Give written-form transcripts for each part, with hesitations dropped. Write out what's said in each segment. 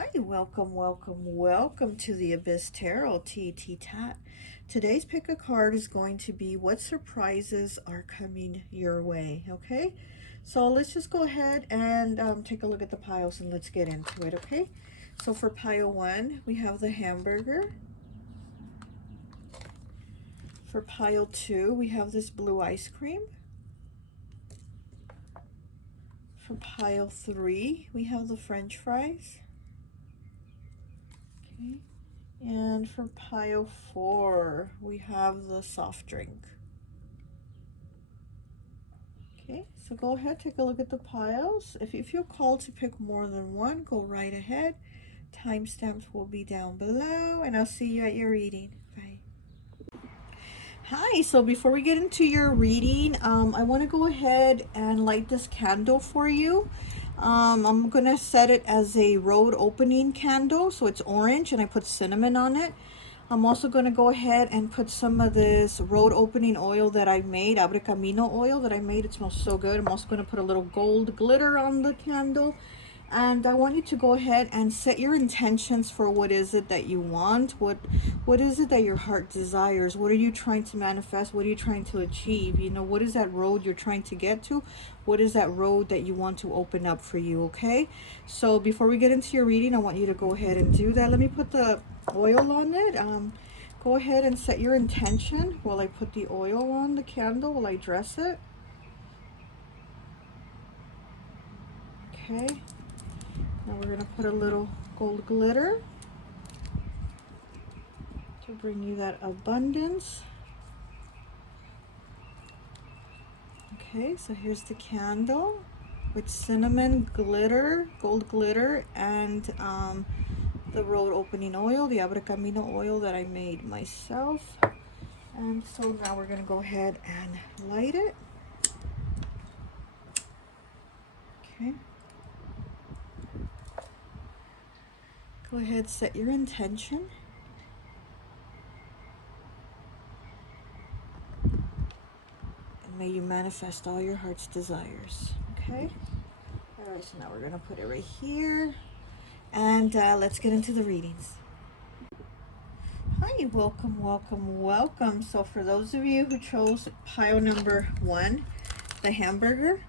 Hi, welcome to the Abyss Tarot T.A.T. Today's pick a card is going to be what surprises are coming your way, okay? So let's just go ahead and take a look at the piles and let's get into it, okay? So for pile 1, we have the hamburger. For pile 2, we have this blue ice cream. For pile 3, we have the French fries. Okay. And for pile 4, we have the soft drink. Okay, so go ahead, take a look at the piles. If you feel called to pick more than one, go right ahead. Timestamps will be down below, and I'll see you at your reading. Bye. Hi, so before we get into your reading, I want to go ahead and light this candle for you. I'm going to set it as a road opening candle, so it's orange, and I put cinnamon on it. I'm also going to go ahead and put some of this road opening oil that I made, Abre Camino oil that I made. It smells so good. I'm also going to put a little gold glitter on the candle. And I want you to go ahead and set your intentions for what is it that you want. What is it that your heart desires? What are you trying to manifest? What are you trying to achieve? You know, what is that road you're trying to get to? What is that road that you want to open up for you, okay? So before we get into your reading, I want you to go ahead and do that. Let me put the oil on it. Go ahead and set your intention while I put the oil on the candle, while I dress it. Okay. Now we're going to put a little gold glitter to bring you that abundance. Okay, so here's the candle with cinnamon glitter, gold glitter, and the road opening oil, the Abre Camino oil that I made myself. And so now we're going to go ahead and light it. Okay. Go ahead, set your intention. And may you manifest all your heart's desires. Okay? All right, so now we're going to put it right here. And let's get into the readings. Hi, welcome. So for those of you who chose pile number 1, the hamburger,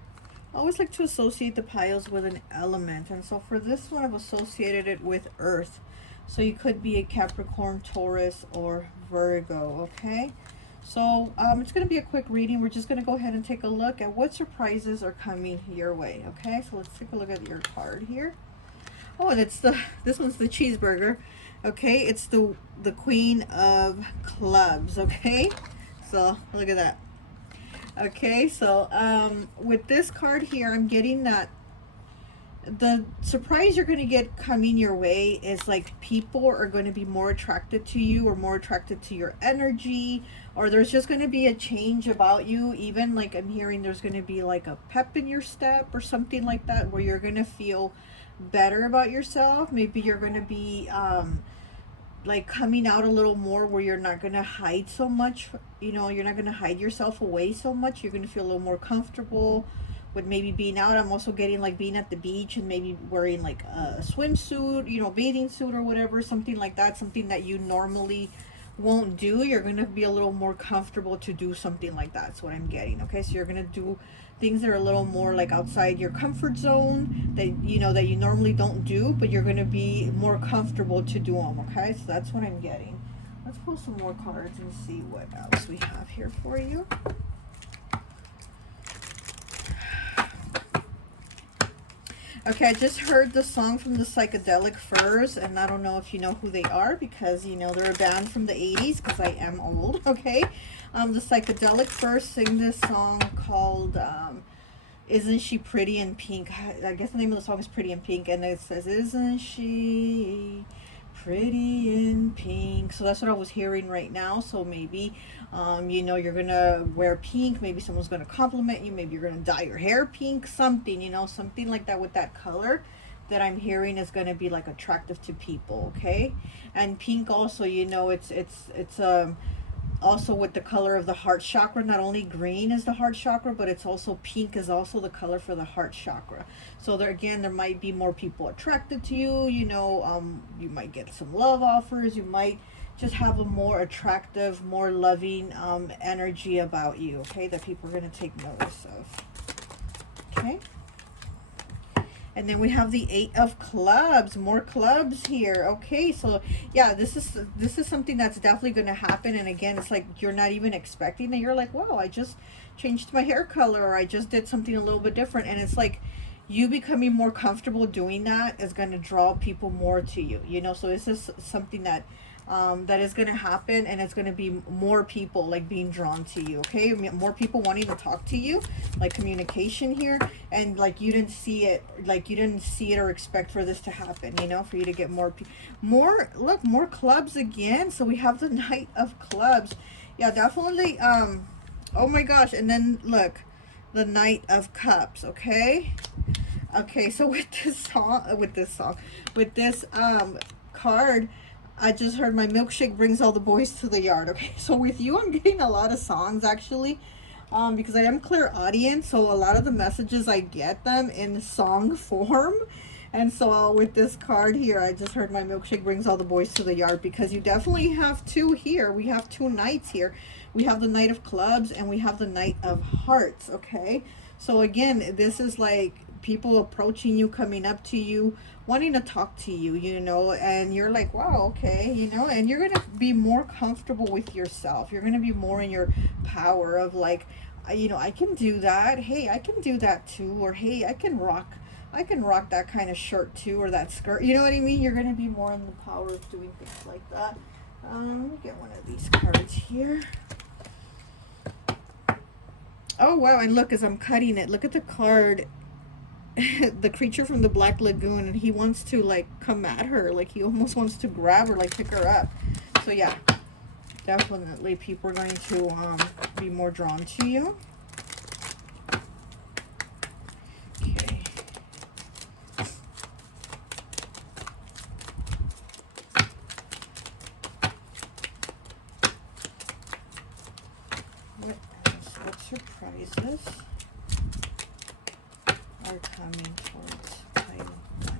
I always like to associate the piles with an element. And so for this one, I've associated it with earth. So you could be a Capricorn, Taurus, or Virgo, okay? So it's going to be a quick reading. We're just going to go ahead and take a look at what surprises are coming your way, okay? So let's take a look at your card here. Oh, and this one's the cheeseburger. Okay, it's the Queen of Clubs, okay? So look at that. Okay, so with this card here, I'm getting that the surprise you're going to get coming your way is like people are going to be more attracted to you or more attracted to your energy, or there's just going to be a change about you. Even like I'm hearing there's going to be like a pep in your step or something like that, where you're going to feel better about yourself. Maybe you're going to be like coming out a little more, where you're not going to hide so much. You know, you're not going to hide yourself away so much. You're going to feel a little more comfortable with maybe being out. I'm also getting like being at the beach and maybe wearing like a swimsuit, you know, bathing suit or whatever, something like that, something that you normally won't do. You're going to be a little more comfortable to do something like that. That's what I'm getting. Okay, so you're going to do things that are a little more like outside your comfort zone, that you know that you normally don't do, but you're going to be more comfortable to do them. Okay, so that's what I'm getting. Let's pull some more cards and see what else we have here for you. Okay, I just heard the song from the Psychedelic Furs, and I don't know if you know who they are, because, you know, they're a band from the 80s, because I am old, okay? The Psychedelic Furs sing this song called, Isn't She Pretty in Pink? I guess the name of the song is Pretty in Pink, and it says, isn't she pretty in pink? So that's what I was hearing right now. So maybe you know, you're gonna wear pink, maybe someone's gonna compliment you, maybe you're gonna dye your hair pink, something, you know, something like that with that color that I'm hearing is gonna be like attractive to people, okay? And pink also, you know, it's also with the color of the heart chakra. Not only green is the heart chakra, but it's also pink is also the color for the heart chakra. So there again, there might be more people attracted to you. You know, you might get some love offers. You might just have a more attractive, more loving energy about you. Okay, that people are going to take notice of. Okay. And then we have the 8 of clubs, more clubs here. Okay, so yeah, this is something that's definitely going to happen. And again, it's like you're not even expecting that. You're like, wow, I just changed my hair color, or I just did something a little bit different. And it's like you becoming more comfortable doing that is going to draw people more to you, you know. So this is something that that is going to happen, and it's going to be more people like being drawn to you. Okay, more people wanting to talk to you, like communication here, and like you didn't see it, like you didn't see it or expect for this to happen, you know, for you to get more look, more clubs again. So we have the Knight of Clubs. Yeah, definitely. Oh my gosh. And then look, the Knight of Cups. Okay, so with this card, I just heard my milkshake brings all the boys to the yard. Okay, so with you, I'm getting a lot of songs actually, because I am Clairaudience, so a lot of the messages I get them in song form. And so with this card here, I just heard my milkshake brings all the boys to the yard, because you definitely have two here. We have two knights here. We have the Knight of Clubs and we have the Knight of Hearts. Okay, so again, this is like people approaching you, coming up to you, wanting to talk to you, you know, and you're like, wow, okay, you know, and you're going to be more comfortable with yourself. You're going to be more in your power of like, you know, I can do that. Hey, I can do that too. Or hey, I can rock that kind of shirt too, or that skirt. You know what I mean? You're going to be more in the power of doing things like that. Let me get one of these cards here. Oh, wow. And look, as I'm cutting it, look at the card. The creature from the Black Lagoon, and he wants to like come at her, like he almost wants to grab her, like pick her up. So yeah, definitely people are going to be more drawn to you. Okay. What else? What surprises are coming towards pile 1?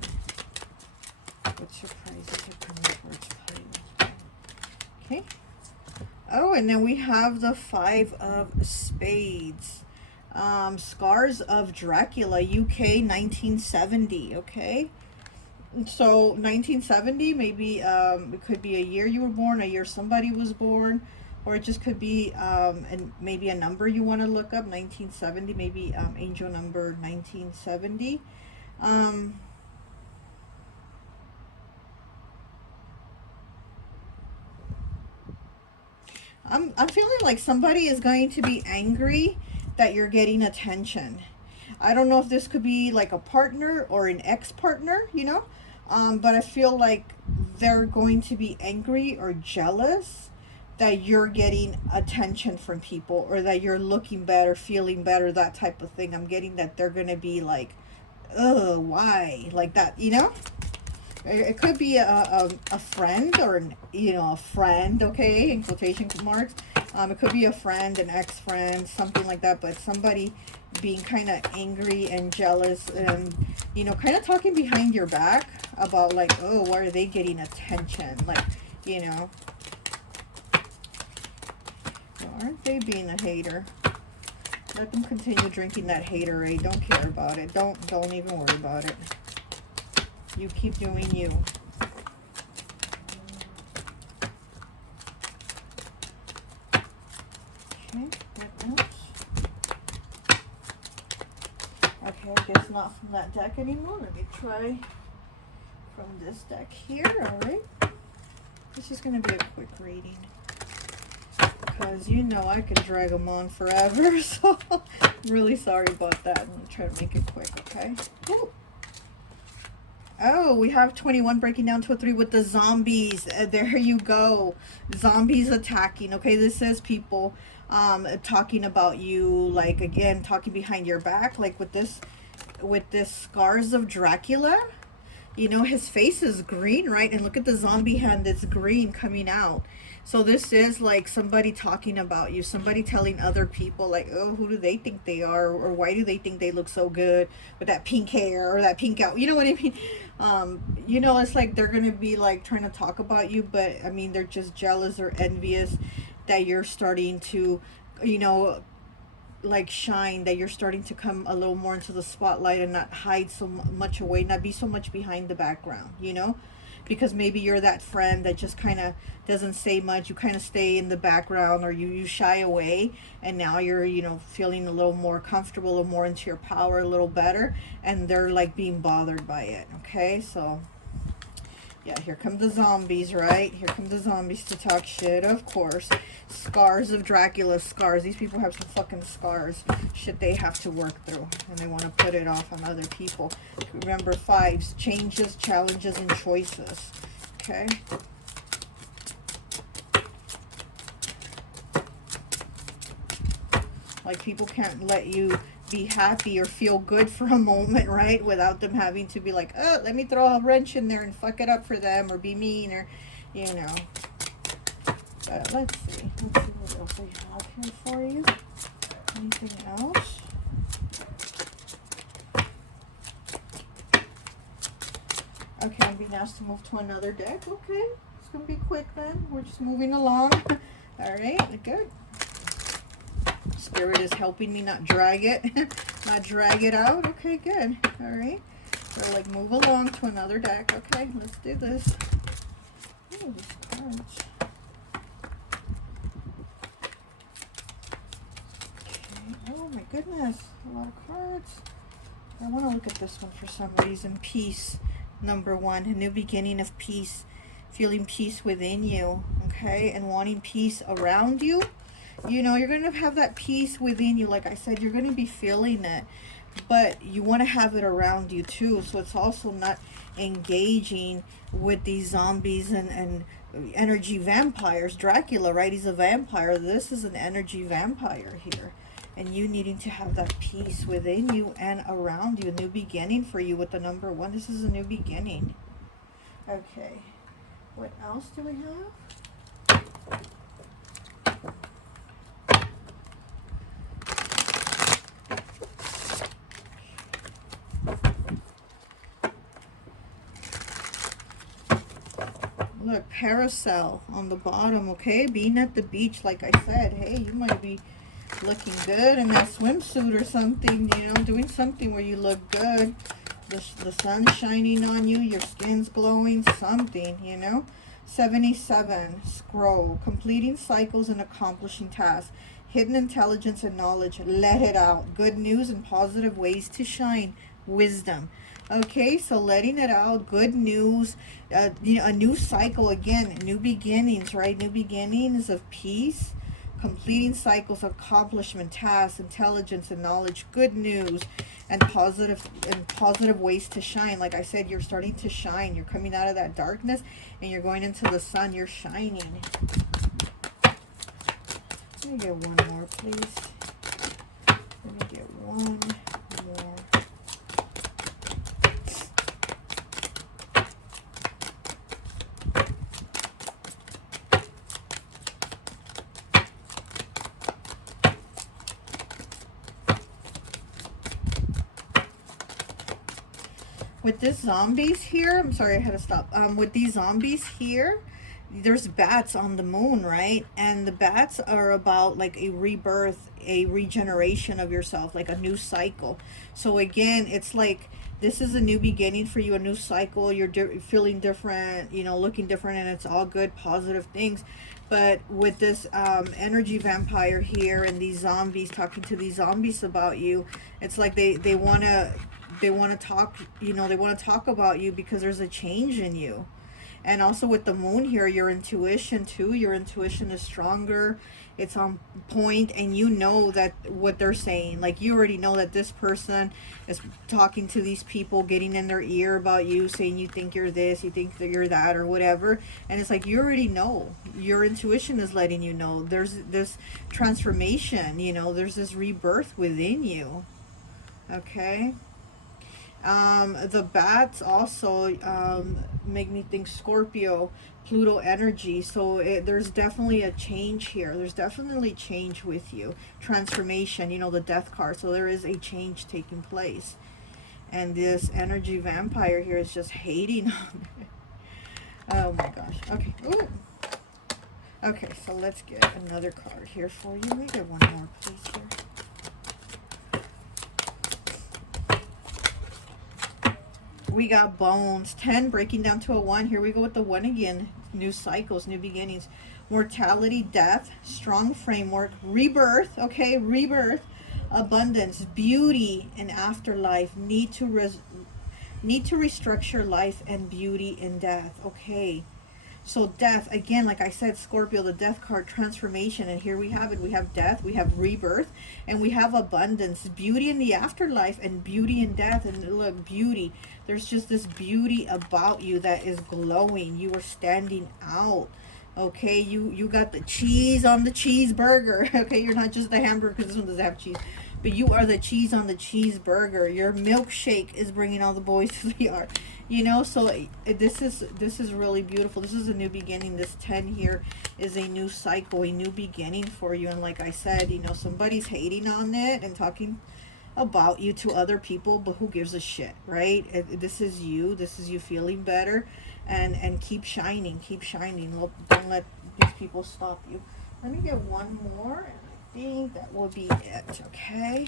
What surprises are coming towards pile 1? Okay. Oh, and then we have the 5 of Spades. Scars of Dracula, UK 1970. Okay. So 1970, maybe it could be a year you were born, a year somebody was born, or it just could be and maybe a number you want to look up. 1970, maybe angel number 1970. I'm feeling like somebody is going to be angry that you're getting attention. I don't know if this could be like a partner or an ex-partner, you know, but I feel like they're going to be angry or jealous that you're getting attention from people, or that you're looking better, feeling better, that type of thing. I'm getting that they're going to be like, ugh, why? Like that, you know? It could be a friend, or, you know, a friend, okay, in quotation marks. It could be a friend, an ex-friend, something like that, but somebody being kind of angry and jealous and, you know, kind of talking behind your back about like, oh, why are they getting attention? Like, you know, aren't they being a hater? Let them continue drinking that haterade. Don't care about it. Don't even worry about it. You keep doing you. Okay, what else? Okay, I guess not from that deck anymore. Let me try from this deck here. Alright. This is going to be a quick reading, because you know I can drag them on forever, so I'm really sorry about that. I'm going to try to make it quick, okay? Ooh. Oh, we have 21 breaking down to a 3 with the zombies. There you go. Zombies attacking. Okay, this is people talking about you, like, again, talking behind your back, like with this Scars of Dracula. You know, his face is green, right? And look at the zombie hand that's green coming out. So this is like somebody talking about you, somebody telling other people like, oh, who do they think they are, or why do they think they look so good with that pink hair or that pink out, you know what I mean? You know, it's like they're gonna be like trying to talk about you, but I mean they're just jealous or envious that you're starting to, you know, like shine, that you're starting to come a little more into the spotlight and not hide so much away, not be so much behind the background, you know, because maybe you're that friend that just kind of doesn't say much, you kind of stay in the background, or you shy away, and now you're, you know, feeling a little more comfortable or more into your power a little better, and they're like being bothered by it. Okay, so yeah, here come the zombies, right? Here come the zombies to talk shit, of course. Scars of Dracula, scars. These people have some fucking scars. Shit they have to work through. And they want to put it off on other people. Remember, fives, changes, challenges, and choices. Okay? Like, people can't let you be happy or feel good for a moment, right? Without them having to be like, oh, let me throw a wrench in there and fuck it up for them, or be mean, or, you know. But let's see what else I have here for you. Anything else? Okay, I'm being asked to move to another deck. Okay, it's gonna be quick then. We're just moving along. All right, good. Spirit is helping me not drag it, not drag it out. Okay, good. All right. So like move along to another deck. Okay, let's do this. Oh, these cards. Okay. Oh my goodness, a lot of cards. I want to look at this one for some reason. Peace, number one, a new beginning of peace, feeling peace within you. Okay, and wanting peace around you. You know, you're going to have that peace within you. Like I said, you're going to be feeling it. But you want to have it around you too. So it's also not engaging with these zombies and energy vampires. Dracula, right? He's a vampire. This is an energy vampire here. And you needing to have that peace within you and around you. A new beginning for you with the number one. This is a new beginning. Okay. What else do we have? Look, parasail on the bottom, okay? Being at the beach, like I said, hey, you might be looking good in that swimsuit or something, you know, doing something where you look good. The sun's shining on you, your skin's glowing, something, you know? 77, scroll, completing cycles and accomplishing tasks. Hidden intelligence and knowledge, let it out. Good news and positive ways to shine. Wisdom. Okay, so letting it out, good news, you know, a new cycle again, new beginnings, right? New beginnings of peace, completing cycles, accomplishment, tasks, intelligence and knowledge, good news, and positive ways to shine. Like I said, you're starting to shine. You're coming out of that darkness and you're going into the sun. You're shining. Let me get one more, please. Let me get one more. With this zombies here, I'm sorry, I had to stop. With these zombies here, there's bats on the moon, right? And the bats are about like a rebirth, a regeneration of yourself, like a new cycle. So again, it's like this is a new beginning for you, a new cycle. You're feeling different, you know, looking different, and it's all good, positive things. But with this energy vampire here and these zombies, talking to these zombies about you, it's like they want to talk, you know, they want to talk about you because there's a change in you. And also with the moon here, your intuition too, your intuition is stronger, it's on point, and you know that what they're saying, like you already know that this person is talking to these people, getting in their ear about you, saying you think you're this, you think that you're that, or whatever. And it's like you already know, your intuition is letting you know there's this transformation, you know, there's this rebirth within you. Okay. The bats also make me think Scorpio, Pluto energy. So there's definitely a change here. There's definitely change with you. Transformation, you know, the death card. So there is a change taking place. And this energy vampire here is just hating on it. Oh my gosh. Okay. Ooh. Okay, so let's get another card here for you. Let me get one more, please, here. We got bones. 10 breaking down to a 1. Here we go with the 1 again. New cycles, new beginnings. Mortality, death, strong framework, rebirth, okay, rebirth, abundance, beauty, and afterlife. Need to restructure life and beauty in death, okay. So death, again, like I said, Scorpio, the death card, transformation. And here we have it. We have death, we have rebirth, and we have abundance, beauty in the afterlife, and beauty in death. And look, beauty. There's just this beauty about you that is glowing. You are standing out. Okay, you got the cheese on the cheeseburger. Okay, you're not just a hamburger because this one doesn't have cheese. But you are the cheese on the cheeseburger. Your milkshake is bringing all the boys to the yard. You know, so this is really beautiful. This is a new beginning. This 10 here is a new cycle, a new beginning for you. And like I said, you know, somebody's hating on it and talking about you to other people, but who gives a shit, right? This is you. This is you feeling better, and keep shining. Keep shining. Don't let these people stop you. Let me get one more, and I think that will be it. Okay.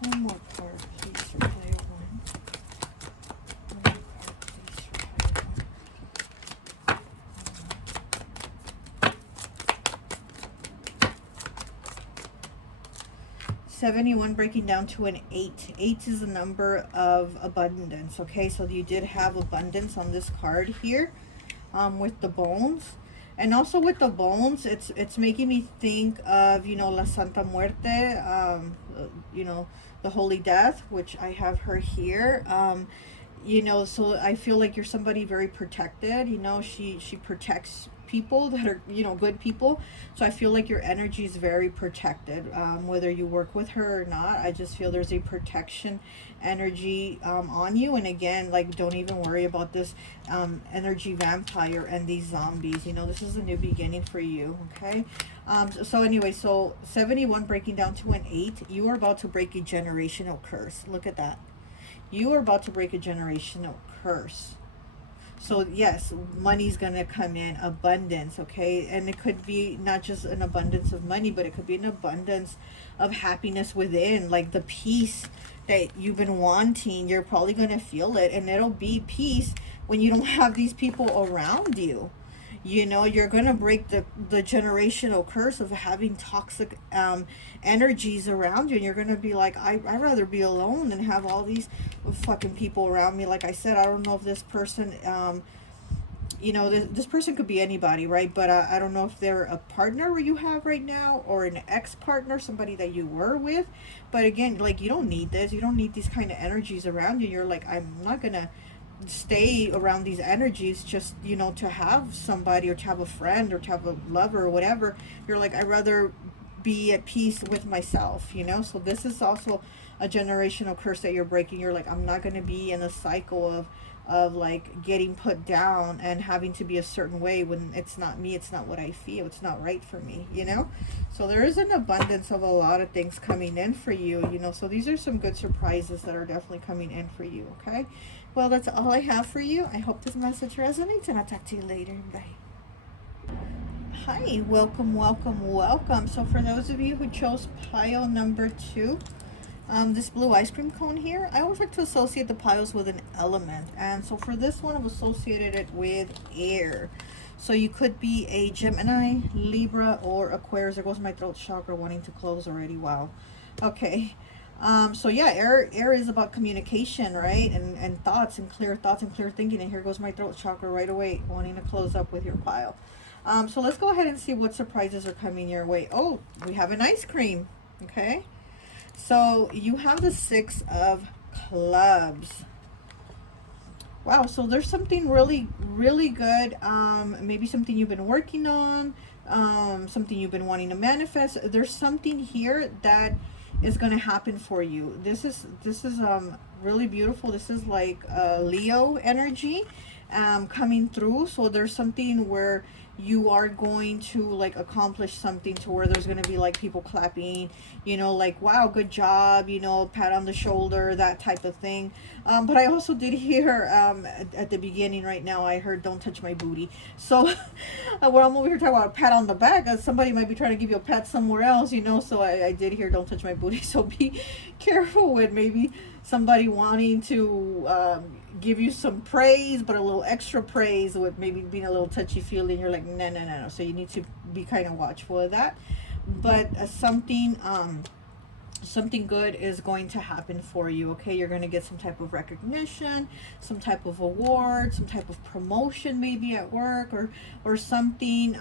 One more card, please, for pile 1. One more card, please, for pile 1. 71 breaking down to an 8. 8 is the number of abundance. Okay, so you did have abundance on this card here, with the bones. And also with the bones, it's making me think of, you know, La Santa Muerte, you know, the Holy Death, which I have her here. You know, so I feel like you're somebody very protected. You know, she protects people that are, you know, good people. So I feel like your energy is very protected, whether you work with her or not. I just feel there's a protection energy on you. And again, like, don't even worry about this energy vampire and these zombies. You know, this is a new beginning for you. Okay. So anyway, so 71 breaking down to an 8. You are about to break a generational curse. Look at that. You are about to break a generational curse. So yes, money's gonna come in, abundance, okay? And it could be not just an abundance of money, but it could be an abundance of happiness within, like the peace that you've been wanting. You're probably gonna feel it, and it'll be peace when you don't have these people around you. You know, you're gonna break the generational curse of having toxic energies around you, and you're gonna be like, I'd rather be alone than have all these fucking people around me. Like I said, I don't know if this person you know, this person could be anybody, right? But I don't know if they're a partner you have right now, or an ex-partner, somebody that you were with. But again, like, you don't need this. You don't need these kind of energies around you. You're like, I'm not gonna stay around these energies just, you know, to have somebody, or to have a friend, or to have a lover, or whatever. You're like, I'd rather be at peace with myself, you know. So this is also a generational curse that you're breaking. You're like, I'm not going to be in a cycle of like getting put down and having to be a certain way when it's not me, it's not what I feel, it's not right for me, you know. So there is an abundance of a lot of things coming in for you, you know. So these are some good surprises that are definitely coming in for you. Okay, well, that's all I have for you. I hope this message resonates, and I'll talk to you later. Bye. Hi, welcome, welcome, welcome. So for those of you who chose pile number 2, this blue ice cream cone here, I always like to associate the piles with an element. And so for this one, I've associated it with air. So you could be a Gemini, Libra, or Aquarius. There goes my throat chakra wanting to close already. Wow. Okay. So yeah, air is about communication, right? And thoughts and clear thinking. And here goes my throat chakra right away wanting to close up with your pile. So let's go ahead and see what surprises are coming your way. Oh, we have an ice cream. Okay. So you have the 6 of Clubs. Wow, so there's something really, really good. Maybe something you've been working on, something you've been wanting to manifest. There's something here that is going to happen for you. This is really beautiful. This is like Leo energy coming through. So there's something where you are going to like accomplish something, to where there's going to be like people clapping, you know, like, wow, good job, you know, pat on the shoulder, that type of thing. But I also did hear at the beginning right now, I heard don't touch my booty. So well, I'm over here talking about a pat on the back, somebody might be trying to give you a pat somewhere else, you know. So I did hear don't touch my booty. So be careful with maybe somebody wanting to give you some praise, but a little extra praise, with maybe being a little touchy-feely, and you're like, no, no, no, no. So you need to be kind of watchful of that. But something good is going to happen for you. Okay, you're going to get some type of recognition, some type of award, some type of promotion, maybe at work, or something.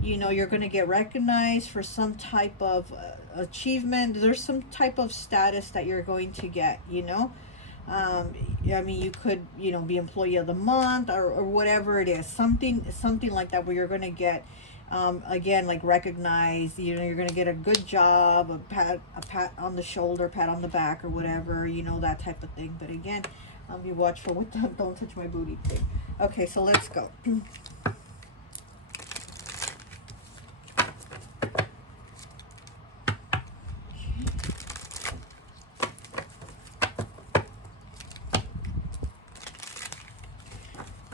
You know, you're going to get recognized for some type of achievement. There's some type of status that you're going to get, you know. I mean, you could, you know, be employee of the month, or whatever it is, something like that, where you're going to get again, like, recognized. You know, you're going to get a good job, a pat on the shoulder, pat on the back, or whatever, you know, that type of thing. But again, be watchful with the don't touch my booty thing. Okay, so let's go.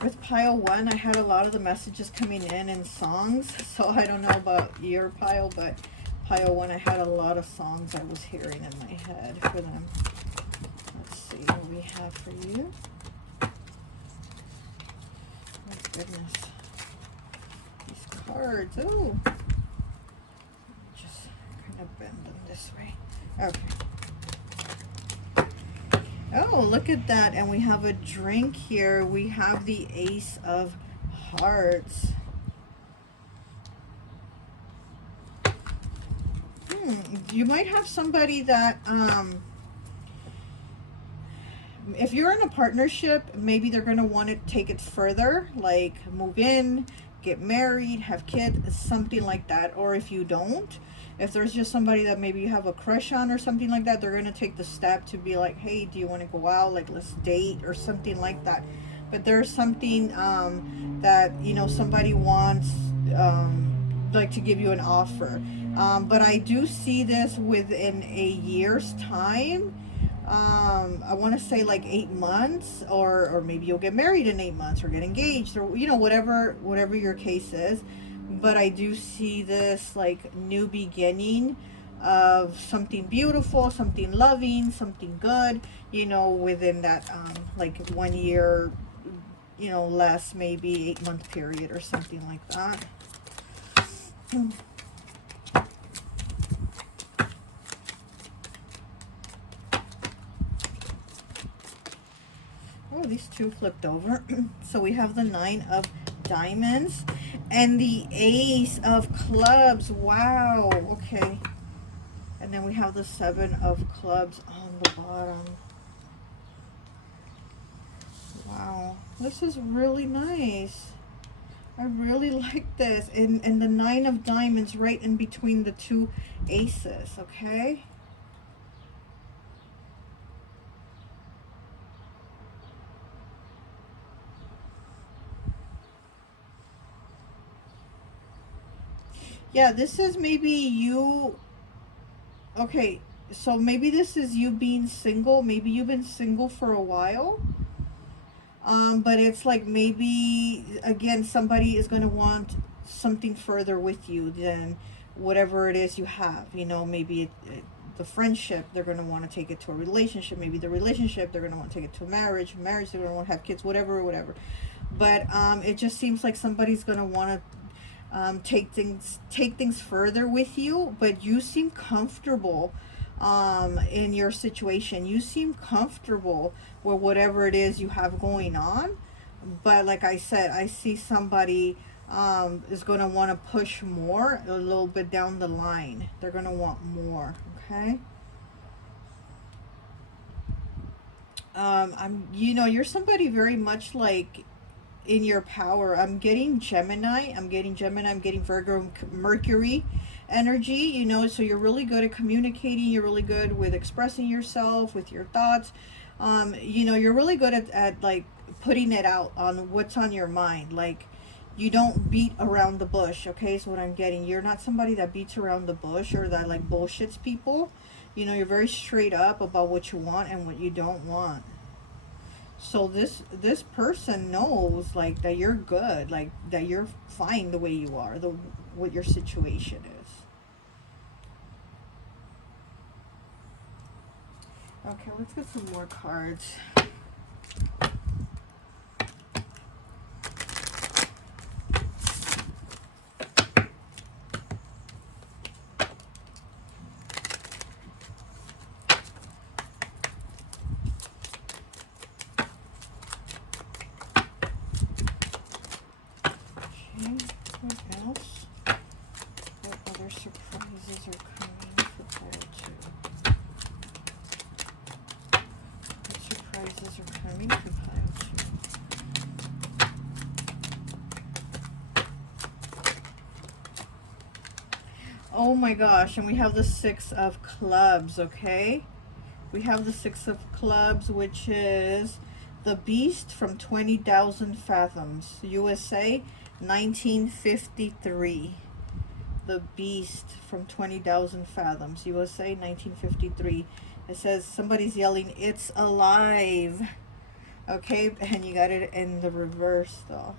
With pile 1, I had a lot of the messages coming in songs, so I don't know about your pile, but pile 1, I had a lot of songs I was hearing in my head for them. Let's see what we have for you. Oh goodness, these cards. Oh, just kind of bend them this way. Okay. Oh, look at that. And we have a drink here. We have the Ace of Hearts. You might have somebody that, if you're in a partnership, maybe they're going to want to take it further, like move in, get married, have kids, something like that. Or if you don't, if there's just somebody that maybe you have a crush on or something like that, they're going to take the step to be like, hey, do you want to go out? Like, let's date or something like that. But there's something that, you know, somebody wants, like, to give you an offer. But I do see this within a year's time. I want to say like 8 months, or maybe you'll get married in 8 months, or get engaged, or, you know, whatever your case is. But I do see this like new beginning of something beautiful, something loving, something good, you know, within that like 1 year, you know, less, maybe 8-month period or something like that. Oh, these two flipped over. So we have the 9 of Diamonds and the Ace of Clubs. Wow. Okay. And then we have the 7 of Clubs on the bottom. Wow. This is really nice. I really like this. And the 9 of Diamonds right in between the 2 aces. Okay. Yeah, this is maybe you. Okay, so maybe this is you being single. Maybe you've been single for a while. But it's like, maybe, again, somebody is going to want something further with you than whatever it is you have. You know, maybe the friendship, they're going to want to take it to a relationship. Maybe the relationship, they're going to want to take it to marriage. Marriage, they're going to want to have kids, whatever. But it just seems like somebody's going to want to take things further with you, but you seem comfortable in your situation. You seem comfortable with whatever it is you have going on. But like I said, I see somebody is going to want to push more a little bit down the line. They're going to want more. Okay. you know, you're somebody very much like in your power. I'm getting Gemini, I'm getting Virgo, Mercury energy, you know, so you're really good at communicating, you're really good with expressing yourself, with your thoughts. You know, you're really good at like putting it out on what's on your mind. Like, you don't beat around the bush, okay? So what I'm getting, you're not somebody that beats around the bush or that like bullshits people. You know, you're very straight up about what you want and what you don't want. So this person knows like that you're good, like that you're fine the way you are, the what your situation is. Okay, let's get some more cards. Okay, what else? What other surprises are coming for Pile 2? What surprises are coming for Pile 2? Oh my gosh, and we have the Six of Clubs, okay? We have the Six of Clubs, which is the Beast from 20,000 Fathoms, USA, 1953. The Beast from 20,000 Fathoms, USA, 1953. It says somebody's yelling, "It's alive." Okay, and you got it in the reverse though.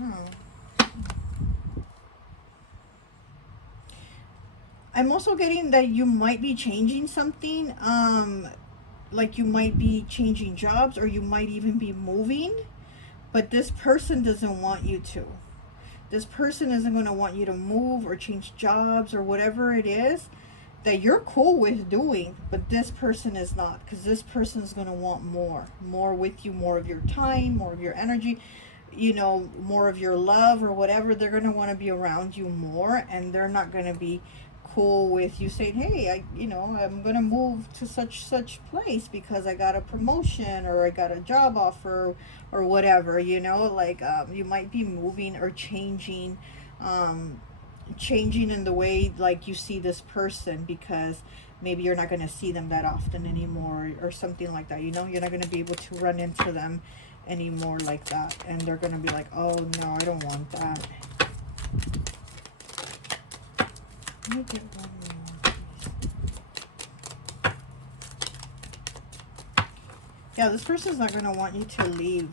Oh. I'm also getting that you might be changing something. Like you might be changing jobs or you might even be moving, but this person doesn't want you to. This person isn't going to want you to move or change jobs or whatever it is that you're cool with doing, but this person is not, because this person is going to want more with you, more of your time, more of your energy, you know, more of your love or whatever. They're going to want to be around you more, and they're not going to be cool with you saying, hey, you know, I'm going to move to such place because I got a promotion or I got a job offer or whatever, you know, like you might be moving or changing changing in the way like you see this person, because maybe you're not going to see them that often anymore or something like that, you know. You're not going to be able to run into them anymore like that, and they're going to be like, oh no, I don't want that. Let me get one more, please. Yeah, this person's not going to want you to leave.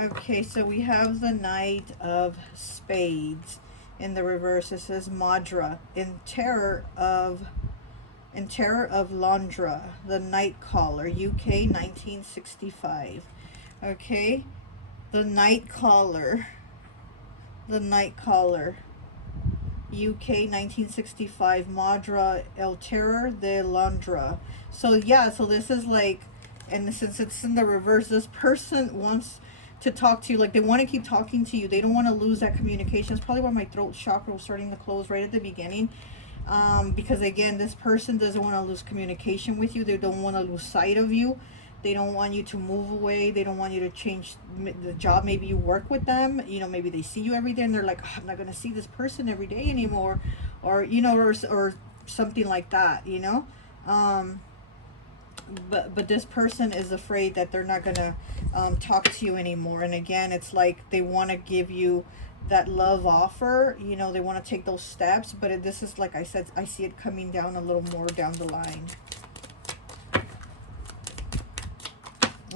Okay, so we have the Knight of Spades in the reverse. It says Madra in terror of Londra, the Night Caller, UK, 1965. Okay, the Night Caller, UK, 1965. Madra, El Terror de Londra. So yeah, so this is like, and since it's in the reverse, this person wants to talk to you, like they want to keep talking to you. They don't want to lose that communication. It's probably why my throat chakra was starting to close right at the beginning. Because again, this person doesn't want to lose communication with you. They don't want to lose sight of you. They don't want you to move away. They don't want you to change the job. Maybe you work with them, you know, maybe they see you every day and they're like, oh, I'm not going to see this person every day anymore, or you know, or something like that, you know. But this person is afraid that they're not gonna talk to you anymore. And again, it's like they want to give you that love offer, you know, they want to take those steps, but this is, like I said, I see it coming down a little more down the line.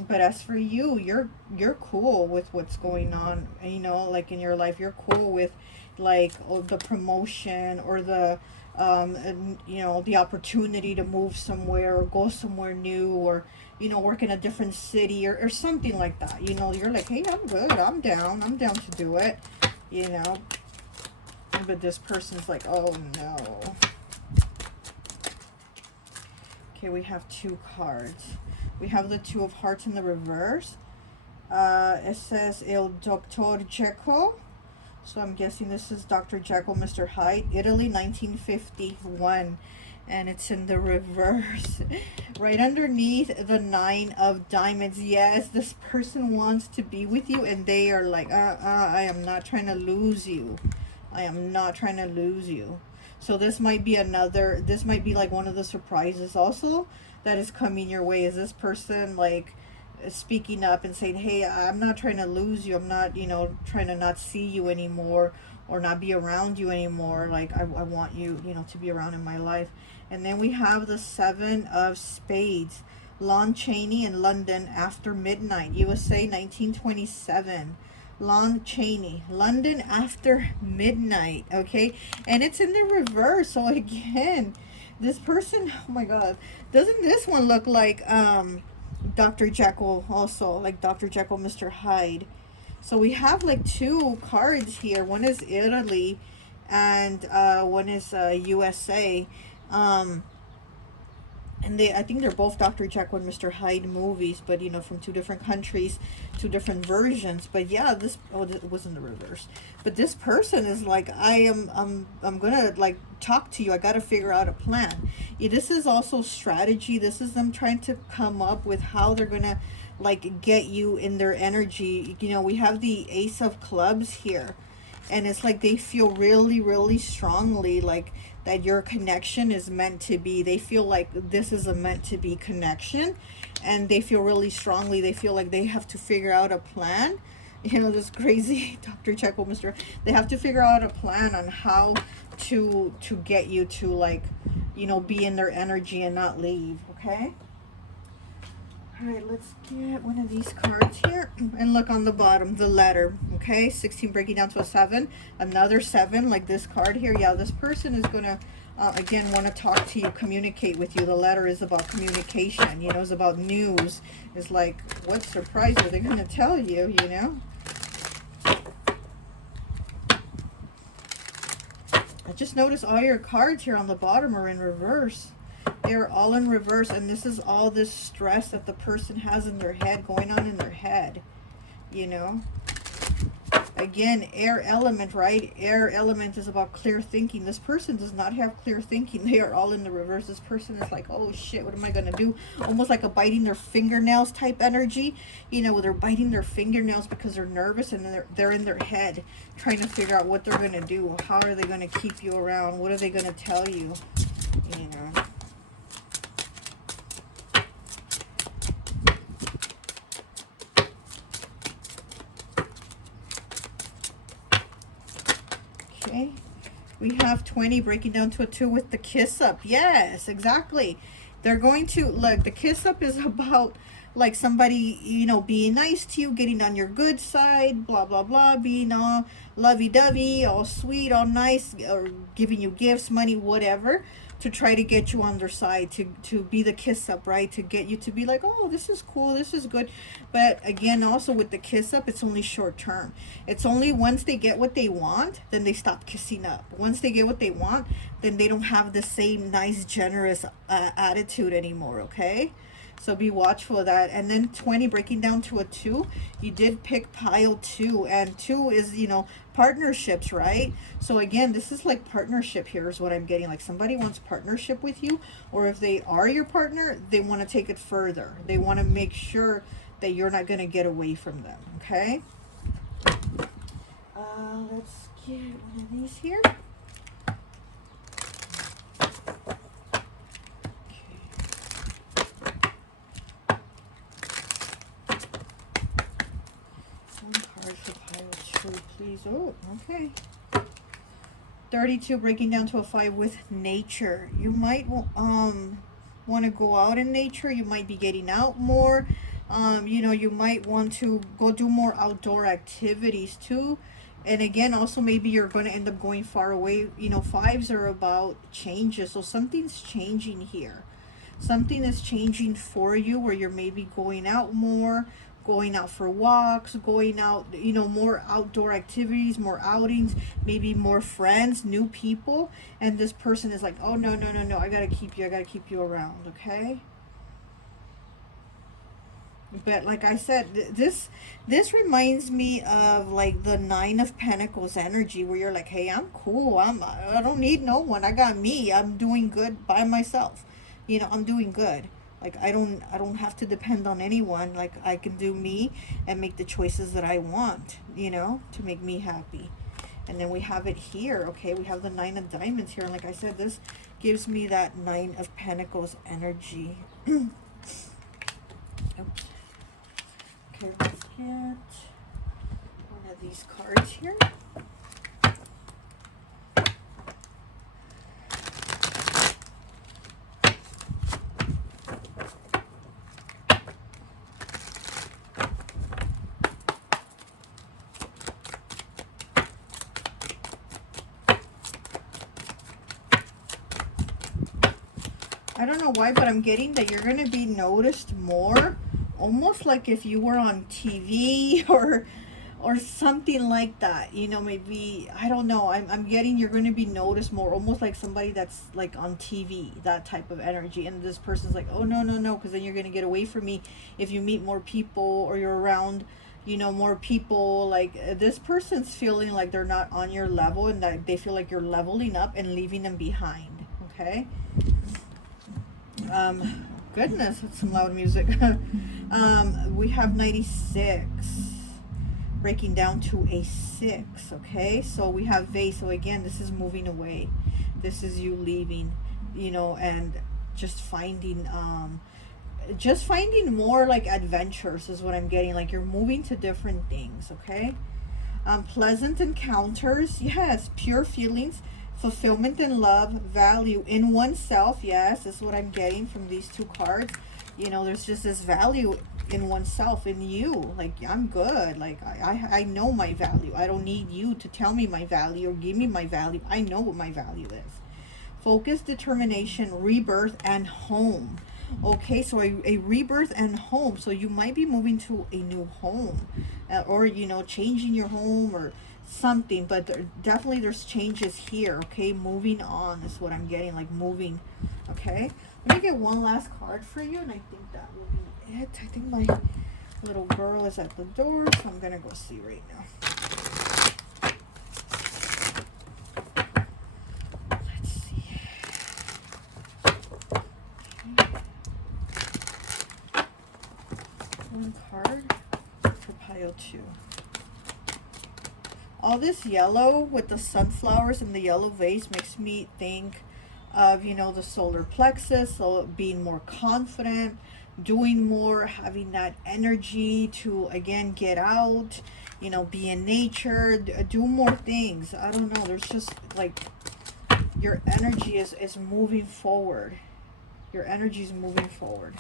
But as for you, you're cool with what's going on, you know, like in your life. You're cool with like the promotion or the you know, the opportunity to move somewhere or go somewhere new, or you know, work in a different city or something like that. You know, you're like, hey, I'm good, I'm down to do it, you know. but this person's like, oh no. Okay, we have 2 cards. We have the 2 of Hearts in the reverse. It says Il Dr. Jekyll. So I'm guessing this is Dr. Jekyll, Mr. Hyde, Italy, 1951. And it's in the reverse. Right underneath the 9 of Diamonds. Yes, this person wants to be with you, and they are like, I am not trying to lose you. I am not trying to lose you. So this might be this might be like one of the surprises also that is coming your way. Is this person like speaking up and saying, hey, I'm not trying to lose you. I'm not, you know, trying to not see you anymore or not be around you anymore. Like, I want you, you know, to be around in my life. And then we have the 7 of Spades. Lon Chaney in London after midnight. USA, 1927. Lon Chaney, London after midnight. Okay. And it's in the reverse. So again, this person, oh my God, doesn't this one look like Dr. Jekyll also, like Dr. Jekyll, Mr. Hyde? So we have like 2 cards here. One is Italy and one is USA. And I think they're both Dr. Jekyll and Mr. Hyde movies, but you know, from 2 different countries, 2 different versions. But yeah, this, oh, it was in the reverse. But this person is like, I'm gonna like talk to you. I gotta figure out a plan. Yeah, this is also strategy. This is them trying to come up with how they're gonna like get you in their energy. You know, we have the Ace of Clubs here, and it's like they feel really, really strongly like that your connection is meant to be. They feel like this is a meant to be connection, and they feel really strongly, they feel like they have to figure out a plan. You know, this crazy Dr. Jekyll, Mr. They have to figure out a plan on how to get you to, like, you know, be in their energy and not leave. Okay. All right, let's get one of these cards here and look on the bottom, the letter. Okay, 16 breaking down to a 7, another 7 like this card here. Yeah, this person is gonna again want to talk to you, communicate with you. The letter is about communication, you know, it's about news. It's like, what surprise are they gonna tell you, you know? I just noticed all your cards here on the bottom are in reverse. They're all in reverse, and this is all this stress that the person has in their head, going on in their head, you know. Again, air element, right? Air element is about clear thinking. This person does not have clear thinking. They are all in the reverse. This person is like, oh shit, what am I gonna do? Almost like a biting their fingernails type energy. You know, they're biting their fingernails because they're nervous, and they're in their head trying to figure out what they're gonna do. How are they gonna keep you around? What are they gonna tell you? You know. Okay, we have 20 breaking down to a 2 with the kiss up. Yes, exactly. They're going to, look, the kiss up is about like somebody, you know, being nice to you, getting on your good side, blah, blah, blah, being all lovey-dovey, all sweet, all nice, or giving you gifts, money, whatever, to try to get you on their side, to be the kiss up, right? To get you to be like, oh, this is cool, this is good. But again, also with the kiss up, it's only short term. It's only once they get what they want, then they stop kissing up. Once they get what they want, then they don't have the same nice, generous attitude anymore, okay? So be watchful of that. And then 20 breaking down to a 2. You did pick pile 2, and 2 is, you know, partnerships, right? So again, this is like partnership here is what I'm getting. Like somebody wants partnership with you, or if they are your partner, they want to take it further. They want to make sure that you're not going to get away from them, okay? Let's get one of these here. Please. Oh, okay. 32 breaking down to a 5 with nature. You might want to go out in nature. You might be getting out more. You know, you might want to go do more outdoor activities too. And again, also maybe you're going to end up going far away. You know, 5s are about changes, so something's changing here. Something is changing for you, where you're maybe going out more, going out for walks, going out, you know, more outdoor activities, more outings, maybe more friends, new people. And this person is like, oh, no, no, no, no, I gotta keep you around, okay? But like I said, this reminds me of like the Nine of Pentacles energy, where you're like, hey, I'm cool, I don't need no one, I got me, I'm doing good by myself, you know, I'm doing good. Like I don't have to depend on anyone. Like I can do me and make the choices that I want, you know, to make me happy. And then we have it here, okay? We have the Nine of Diamonds here, and like I said, this gives me that Nine of Pentacles energy. Oops. Okay, let's get one of these cards here. I don't know why, but I'm getting that you're going to be noticed more. Almost like if you were on TV or something like that. You know, maybe, I don't know. I'm getting you're going to be noticed more. Almost like somebody that's like on TV. That type of energy. And this person's like, oh, no, no, no. Because then you're going to get away from me if you meet more people or you're around, you know, more people. Like this person's feeling like they're not on your level and that they feel like you're leveling up and leaving them behind. Okay? Goodness, that's some loud music. We have 96 breaking down to a 6. Okay, so we have vase. So again, this is moving away, this is you leaving, you know, and just finding more like adventures is what I'm getting. Like you're moving to different things. Okay, pleasant encounters, yes, pure feelings, fulfillment in love, value in oneself. Yes, this is what I'm getting from these two cards. You know, there's just this value in oneself, in you. Like, I'm good. Like, I know my value. I don't need you to tell me my value or give me my value. I know what my value is. Focus, determination, rebirth, and home. Okay, so a rebirth and home. So you might be moving to a new home, or, you know, changing your home or something, but definitely there's changes here. Okay, moving on is what I'm getting, like moving. Okay, let me get one last card for you, and I think that will be it. I think my little girl is at the door, so I'm gonna go see right now. Let's see. Okay. One card for pile 2. All this yellow with the sunflowers and the yellow vase makes me think of, you know, the solar plexus, so being more confident, doing more, having that energy to, again, get out, you know, be in nature, do more things. I don't know, there's just like your energy is moving forward. Your energy is moving forward.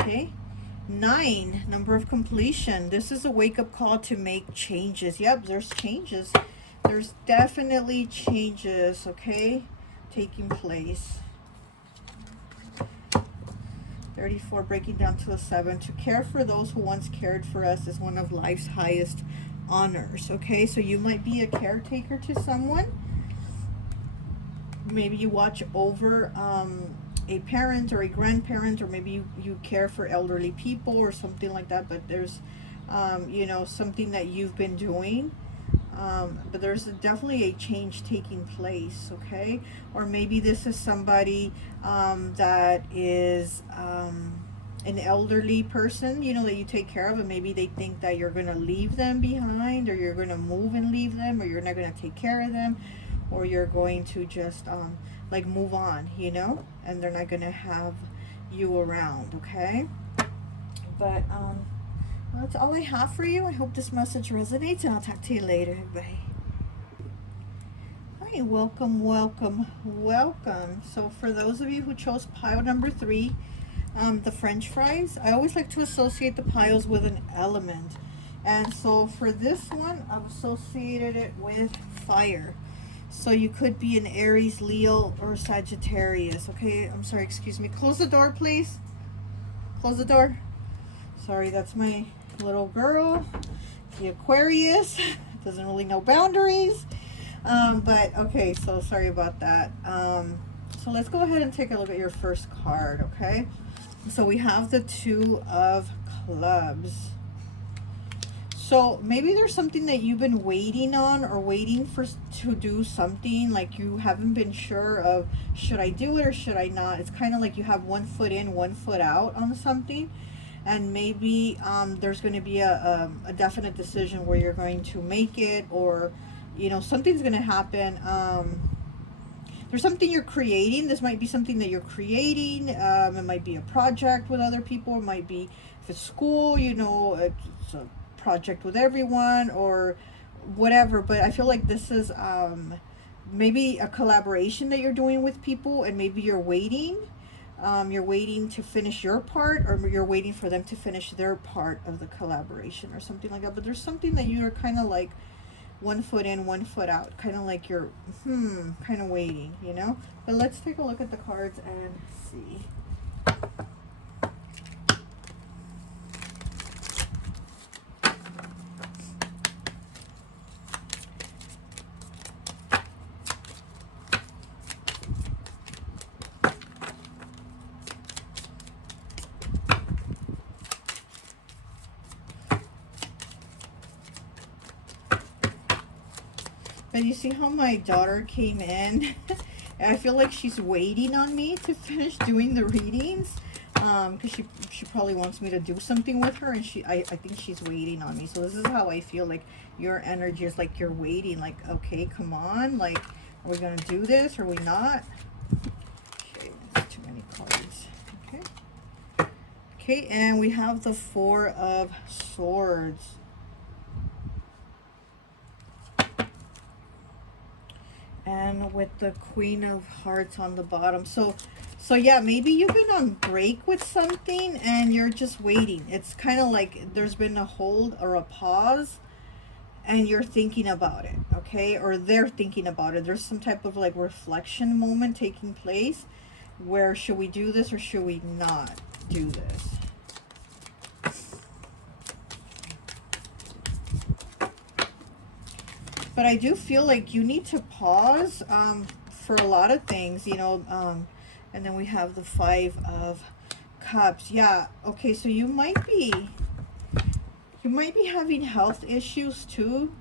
Okay. 9, number of completion. This is a wake-up call to make changes. Yep, there's changes. There's definitely changes, okay, taking place. 34, breaking down to a 7. To care for those who once cared for us is one of life's highest honors. Okay, so you might be a caretaker to someone. Maybe you watch over a parent or a grandparent, or maybe you care for elderly people or something like that, but there's you know, something that you've been doing, but there's definitely a change taking place. Okay, or maybe this is somebody that is an elderly person, you know, that you take care of, and maybe they think that you're going to leave them behind, or you're going to move and leave them, or you're not going to take care of them, or you're going to just like move on, you know, and they're not going to have you around. Okay, but that's all I have for you. I hope this message resonates, and I'll talk to you later. Bye. Hi, welcome, welcome, welcome. So for those of you who chose pile number 3, the French fries, I always like to associate the piles with an element, and so for this one I've associated it with fire. So you could be an Aries, Leo, or Sagittarius. Okay, I'm sorry, excuse me. Close the door, please. Close the door. Sorry, that's my little girl, the Aquarius. Doesn't really know boundaries. But okay, so sorry about that. So let's go ahead and take a look at your first card, okay? So we have the Two of Clubs. So maybe there's something that you've been waiting on, or waiting for to do something, like you haven't been sure of, should I do it or should I not? It's kind of like you have one foot in, one foot out on something. And maybe there's going to be a definite decision where you're going to make it, or, you know, something's going to happen. There's something you're creating. This might be something that you're creating. It might be a project with other people. It might be, if it's school, you know, it's a project with everyone or whatever. But I feel like this is maybe a collaboration that you're doing with people, and maybe you're waiting. You're waiting to finish your part, or you're waiting for them to finish their part of the collaboration or something like that. But there's something that you're kind of like one foot in, one foot out, kind of like you're kind of waiting, you know. But let's take a look at the cards and see. But you see how my daughter came in? I feel like she's waiting on me to finish doing the readings, because she probably wants me to do something with her, and I think she's waiting on me. So this is how I feel, like your energy is like you're waiting, like, okay, come on, like, are we gonna do this or are we not? Okay, that's too many cards. Okay, and we have the Four of Swords. And with the Queen of Hearts on the bottom. So yeah, maybe you've been on break with something and you're just waiting. It's kind of like there's been a hold or a pause, and you're thinking about it, okay? Or they're thinking about it. There's some type of like reflection moment taking place where, should we do this or should we not do this? But I do feel like you need to pause for a lot of things, you know. And then we have the Five of Cups. Yeah, okay, so you might be having health issues too.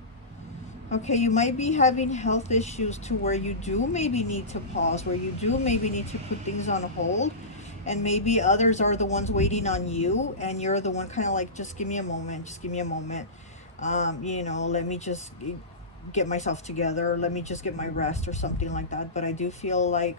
Okay, you might be having health issues too, where you do maybe need to pause, where you do maybe need to put things on hold. And maybe others are the ones waiting on you, and you're the one kind of like, just give me a moment, just give me a moment. You know, let me just get myself together, let me just get my rest or something like that. But I do feel like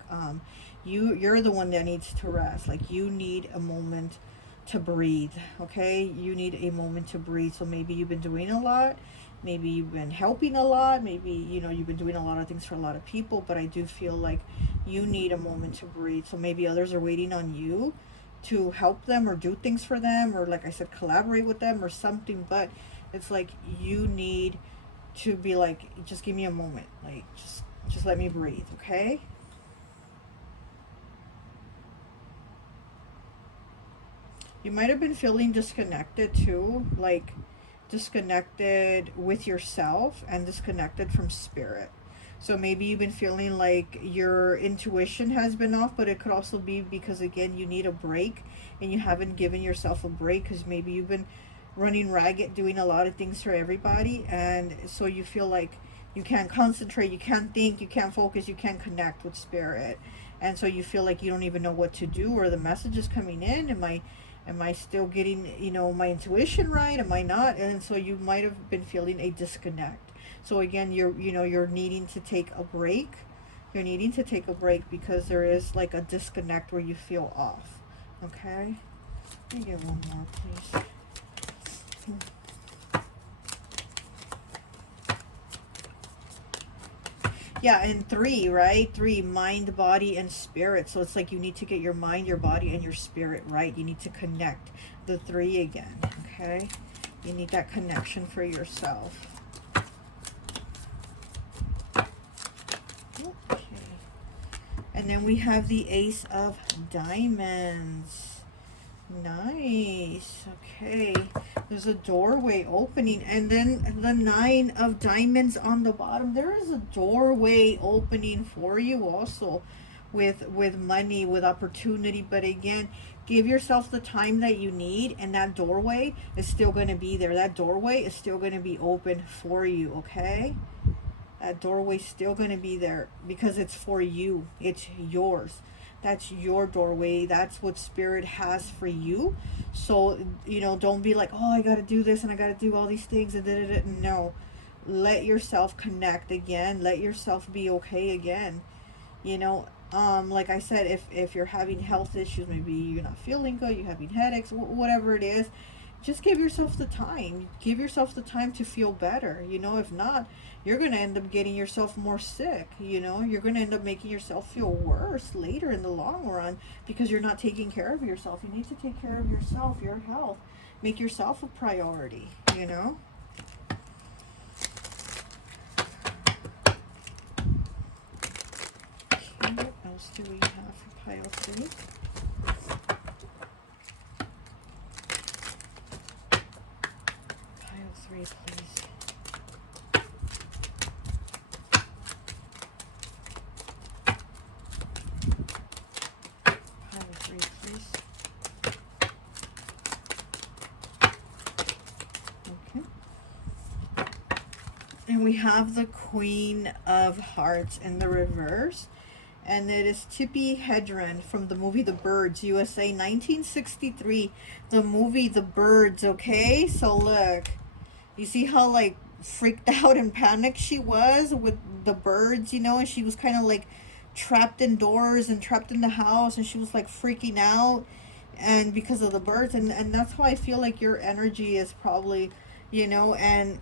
you're the one that needs to rest. Like, you need a moment to breathe, okay? You need a moment to breathe. So maybe you've been doing a lot, maybe you've been helping a lot, maybe, you know, you've been doing a lot of things for a lot of people, but I do feel like you need a moment to breathe. So maybe others are waiting on you to help them or do things for them, or, like I said, collaborate with them or something. But it's like you need to be like, just give me a moment, like just let me breathe, okay? You might have been feeling disconnected too, like disconnected with yourself and disconnected from spirit. So maybe you've been feeling like your intuition has been off, but it could also be because, again, you need a break and you haven't given yourself a break, because maybe you've been running ragged, doing a lot of things for everybody, and so you feel like you can't concentrate, you can't think, you can't focus, you can't connect with spirit. And so you feel like you don't even know what to do, or the message is coming in, am I still getting, you know, my intuition right, am I not? And so you might have been feeling a disconnect. So again, you're needing to take a break. You're needing to take a break because there is like a disconnect where you feel off. Okay, let me get one more, please. Yeah, and three, right? Three, mind, body, and spirit. So it's like you need to get your mind, your body, and your spirit right. You need to connect the three again, okay? You need that connection for yourself. And then we have the Ace of Diamonds. Nice. Okay. There's a doorway opening. And then the Nine of Diamonds on the bottom. There is a doorway opening for you also with money, with opportunity. But again, give yourself the time that you need, and that doorway is still going to be there. That doorway is still going to be open for you, okay? That doorway's still going to be there because it's for you. It's yours. That's your doorway. That's what Spirit has for you. So, you know, don't be like, oh, I got to do this and I got to do all these things. And da-da-da. No. Let yourself connect again. Let yourself be okay again. You know, like I said, if you're having health issues, maybe you're not feeling good, you're having headaches, whatever it is, just give yourself the time. Give yourself the time to feel better. You know, if not, you're going to end up getting yourself more sick. You know, you're going to end up making yourself feel worse later in the long run because you're not taking care of yourself. You need to take care of yourself, your health. Make yourself a priority, you know. Okay, what else do we have for pile 3? Pile 3, please. Pile 3, please. Okay. And we have the Queen of Hearts in the reverse. And it is Tippi Hedren from the movie The Birds, USA, 1963. The movie The Birds, okay? So look, you see how like freaked out and panicked she was with the birds, you know? And she was kind of like trapped indoors and trapped in the house, and she was like freaking out and because of the birds. And that's how I feel like your energy is probably, you know, and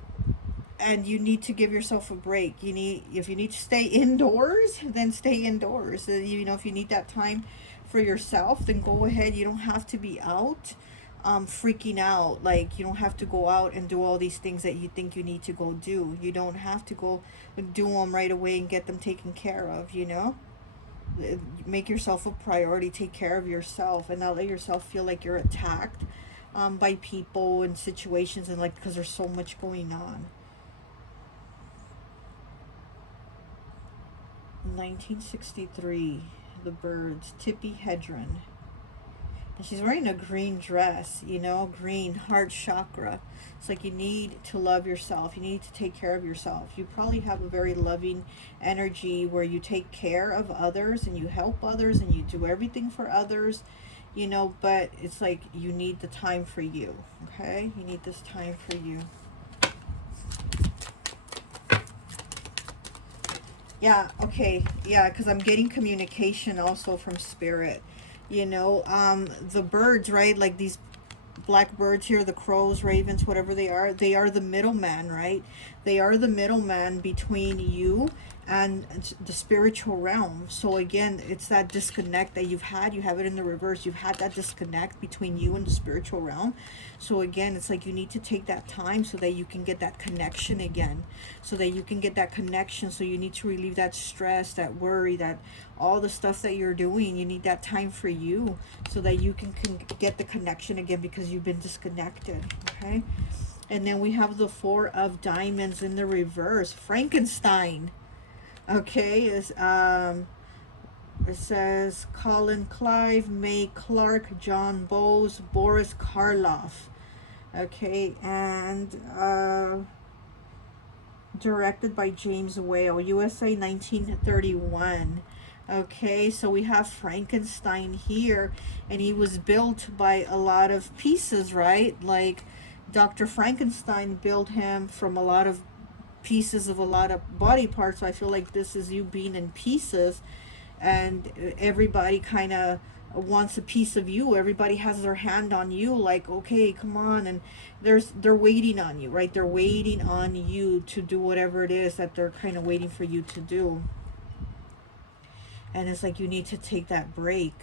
you need to give yourself a break. If you need to stay indoors, then stay indoors. You know, if you need that time for yourself, then go ahead. You don't have to be out freaking out. Like, you don't have to go out and do all these things that you think you need to go do. You don't have to go do them right away and get them taken care of, you know. Make yourself a priority. Take care of yourself and not let yourself feel like you're attacked by people and situations, and like, because there's so much going on. 1963, The Birds, Tippi Hedren. And she's wearing a green dress, you know, green, heart chakra. It's like you need to love yourself. You need to take care of yourself. You probably have a very loving energy where you take care of others and you help others and you do everything for others, you know, but it's like you need the time for you, okay? You need this time for you. Yeah, okay, yeah, because I'm getting communication also from Spirit. You know, the birds, right? Like these black birds here, the crows, ravens, whatever they are the middleman, right? They are the middleman between you and the spiritual realm. So again, it's that disconnect that you've had. You have it in the reverse. You've had that disconnect between you and the spiritual realm. So again, it's like you need to take that time so that you can get that connection again. So that you can get that connection. So you need to relieve that stress, that worry, that all the stuff that you're doing. You need that time for you so that you can get the connection again, because you've been disconnected, okay? And then we have the Four of Diamonds in the reverse. Frankenstein. Okay, it says Colin Clive, May Clark, John Bowes, Boris Karloff. Okay, and directed by James Whale, USA, 1931. Okay, so we have Frankenstein here, and he was built by a lot of pieces, right? Like Dr. Frankenstein built him from a lot of pieces of a lot of body parts. So I feel like this is you being in pieces, and everybody kind of wants a piece of you. Everybody has their hand on you, like, okay, come on, and they're waiting on you, right? They're waiting on you to do whatever it is that they're kind of waiting for you to do. And it's like you need to take that break.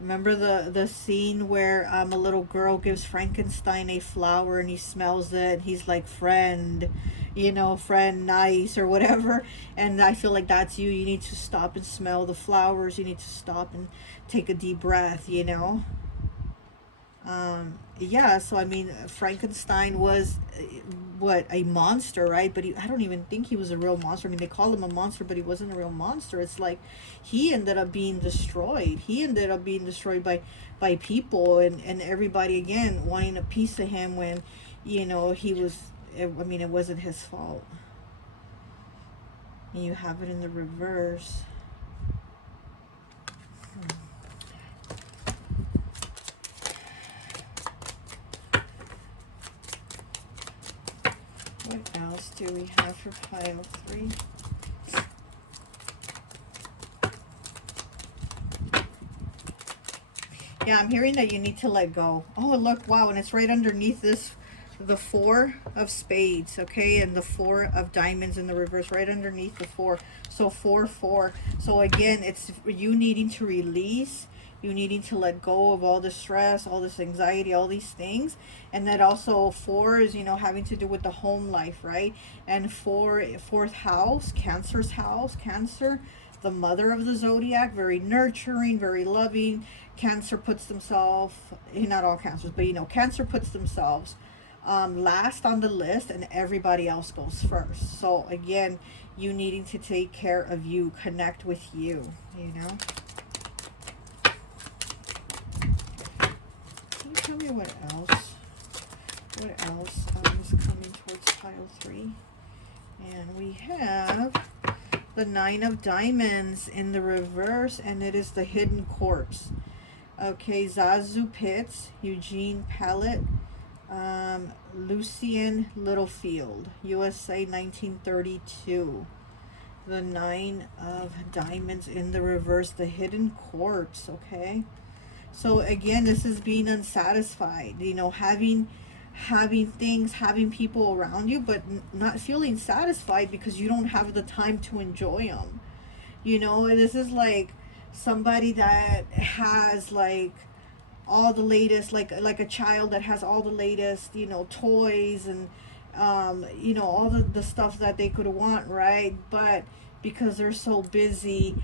Remember the scene where a little girl gives Frankenstein a flower and he smells it and he's like, friend, you know, friend nice or whatever. And I feel like that's you. You need to stop and smell the flowers. You need to stop and take a deep breath, you know. Yeah, so I mean, Frankenstein was what, a monster, right? But I don't even think he was a real monster. I mean, they call him a monster, but he wasn't a real monster. It's like he ended up being destroyed. He ended up being destroyed by people and everybody, again, wanting a piece of him when, you know, he was, I mean, it wasn't his fault. And you have it in the reverse. What else do we have for pile 3? Yeah, I'm hearing that you need to let go. Oh, look, wow, and it's right underneath this, the 4 of spades, okay, and the 4 of diamonds in the reverse, right underneath the 4. So 4, 4. So again, it's you needing to release, you needing to let go of all the stress, all this anxiety, all these things. And that also 4 is, you know, having to do with the home life, right? And 4th house, Cancer's house, Cancer, the mother of the zodiac, very nurturing, very loving. Cancer puts themselves, not all cancers, but you know, Cancer puts themselves last on the list and everybody else goes first. So again, you needing to take care of you, connect with you, you know. Can you tell me what else? What else is coming towards pile 3? And we have the 9 of diamonds in the reverse, and it is the hidden corpse. Okay, Zazu Pitts, Eugene Pallett, Lucien Littlefield, USA, 1932. The 9 of diamonds in the reverse, the hidden corpse, okay? So again, this is being unsatisfied, you know, having things, having people around you, but not feeling satisfied because you don't have the time to enjoy them. You know, this is like somebody that has like all the latest, like a child that has all the latest, you know, toys and you know, all the stuff that they could want, right? But because they're so busy,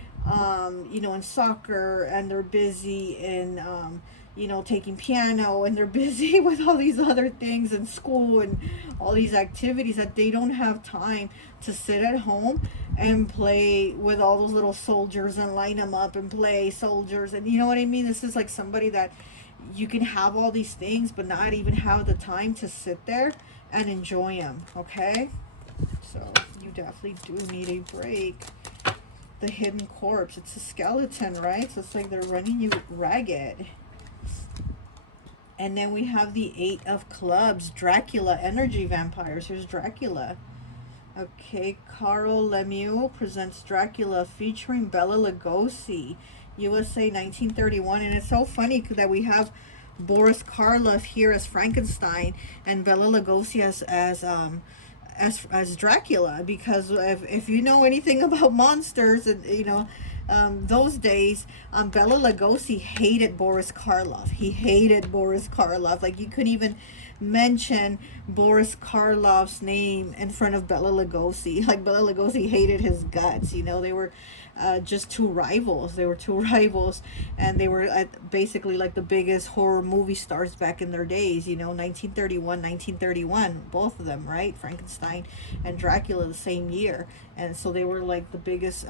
you know, in soccer, and they're busy in you know, taking piano, and they're busy with all these other things in school and all these activities, that they don't have time to sit at home and play with all those little soldiers and line them up and play soldiers. And you know what I mean? This is like somebody that you can have all these things but not even have the time to sit there and enjoy them, okay? So you definitely do need a break. The hidden corpse, it's a skeleton, right? So it's like they're running you ragged. And then we have the 8 of clubs, Dracula, energy vampires. Here's Dracula. Okay, Carl Lemieux presents Dracula featuring Bela Lugosi, USA, 1931. And it's so funny that we have Boris Karloff here as Frankenstein and Bela Lugosi as Dracula, because if you know anything about monsters, and you know, those days, Bela Lugosi hated Boris Karloff. He hated Boris Karloff. Like, you couldn't even mention Boris Karloff's name in front of Bela Lugosi. Like, Bela Lugosi hated his guts. You know, they were just two rivals. They were two rivals, and they were basically like the biggest horror movie stars back in their days. You know, 1931, both of them, right? Frankenstein and Dracula the same year, and so they were like the biggest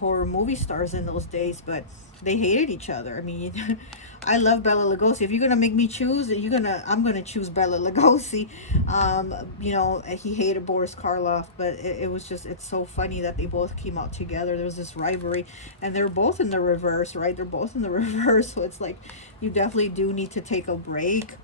horror movie stars in those days. But they hated each other. I mean, I love Bela Lugosi. If you're gonna make me choose, I'm gonna choose Bela Lugosi. You know, he hated Boris Karloff, but it was just, it's so funny that they both came out together. There was this rivalry, and they're both in the reverse, right? They're both in the reverse, so it's like you definitely do need to take a break.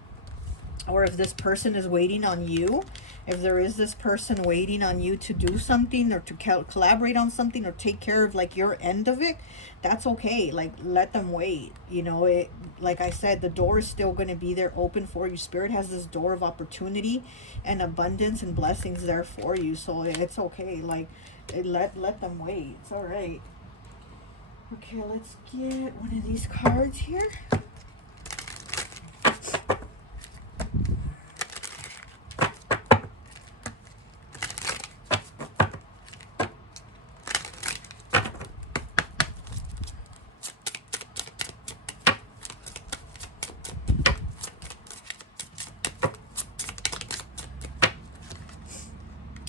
Or if this person is waiting on you, if there is this person waiting on you to do something, or to collaborate on something, or take care of like your end of it, that's okay. Like, let them wait. You know, it, like I said, the door is still going to be there open for you. Spirit has this door of opportunity and abundance and blessings there for you, so it's okay. Like, let them wait. It's all right. Okay, let's get one of these cards here.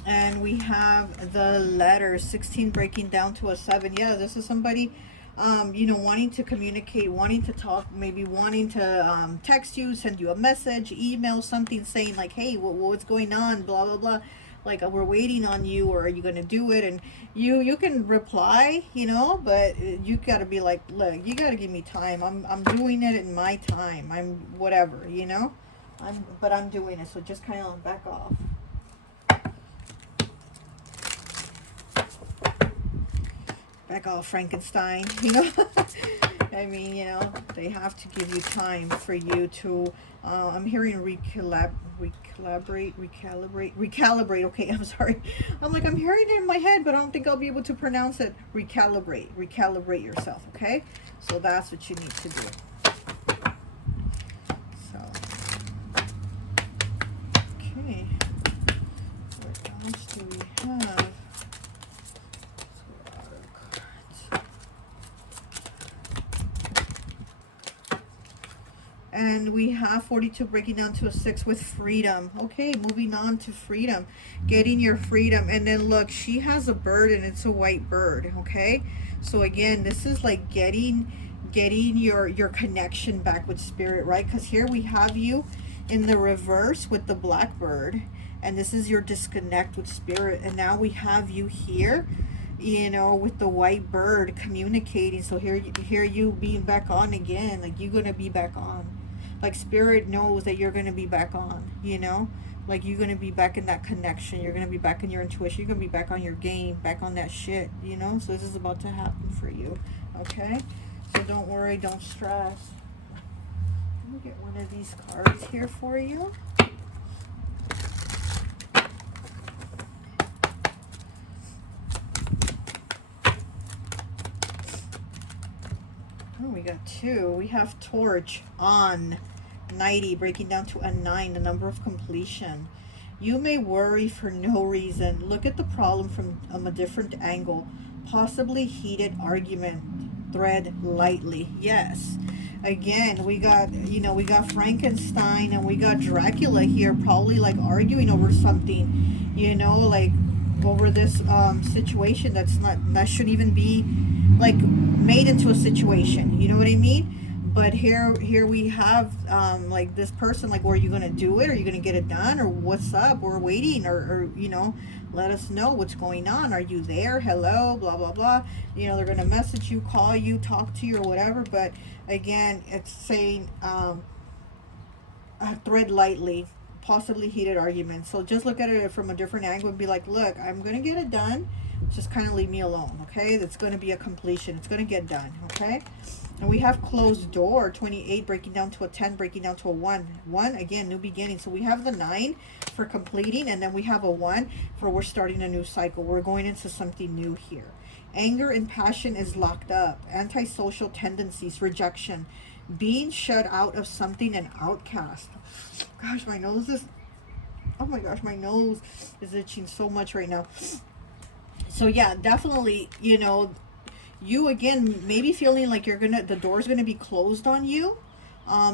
And we have the letter 16 breaking down to a 7. Yeah, this is somebody, you know, wanting to communicate, wanting to talk, maybe wanting to text you, send you a message, email something saying like, hey, what's going on, blah, blah, blah. Like, we're waiting on you, or are you going to do it? And you can reply, you know, but you got to be like, look, you got to give me time. I'm doing it in my time. I'm whatever, you know, but I'm doing it. So just kind of back off. Back off, Frankenstein, you know. I mean, you know, they have to give you time for you to, I'm hearing recalibrate. Okay, I'm sorry. I'm like, I'm hearing it in my head, but I don't think I'll be able to pronounce it. Recalibrate yourself, okay? So that's what you need to do. So, okay. What else do we have? And we have 42 breaking down to a 6 with freedom. Okay, moving on to freedom. Getting your freedom. And then look, she has a bird, and it's a white bird. Okay, so again, this is like getting your connection back with spirit, right? Because here we have you in the reverse with the black bird, and this is your disconnect with spirit. And now we have you here, you know, with the white bird communicating. So here you being back on again. Like, you're gonna be back on. Like, spirit knows that you're going to be back on, you know? Like, you're going to be back in that connection. You're going to be back in your intuition. You're going to be back on your game, back on that shit, you know? So this is about to happen for you, okay? So don't worry, don't stress. Let me get one of these cards here for you. Oh, we got 2. We have torch on. 90 breaking down to a 9, the number of completion. You may worry for no reason. Look at the problem from a different angle. Possibly heated argument. Thread lightly. Yes. Again, we got, you know, we got Frankenstein and we got Dracula here, probably like arguing over something, you know, like over this situation that shouldn't even be like made into a situation. You know what I mean? But here we have like this person, like, well, are you going to do it? Are you going to get it done? Or what's up? We're waiting, or, you know, let us know what's going on. Are you there? Hello, blah, blah, blah. You know, they're going to message you, call you, talk to you, or whatever. But again, it's saying thread lightly, possibly heated arguments. So just look at it from a different angle and be like, look, I'm going to get it done. Just kind of leave me alone, okay? That's going to be a completion. It's going to get done, okay? And we have closed door, 28 breaking down to a 10, breaking down to a 1. 1, again, new beginning. So we have the 9 for completing, and then we have a 1 for we're starting a new cycle. We're going into something new here. Anger and passion is locked up. Antisocial tendencies, rejection. Being shut out of something, an outcast. Gosh, my nose is... Oh my gosh, my nose is itching so much right now. So yeah, definitely, you know, you again maybe feeling like the door's gonna be closed on you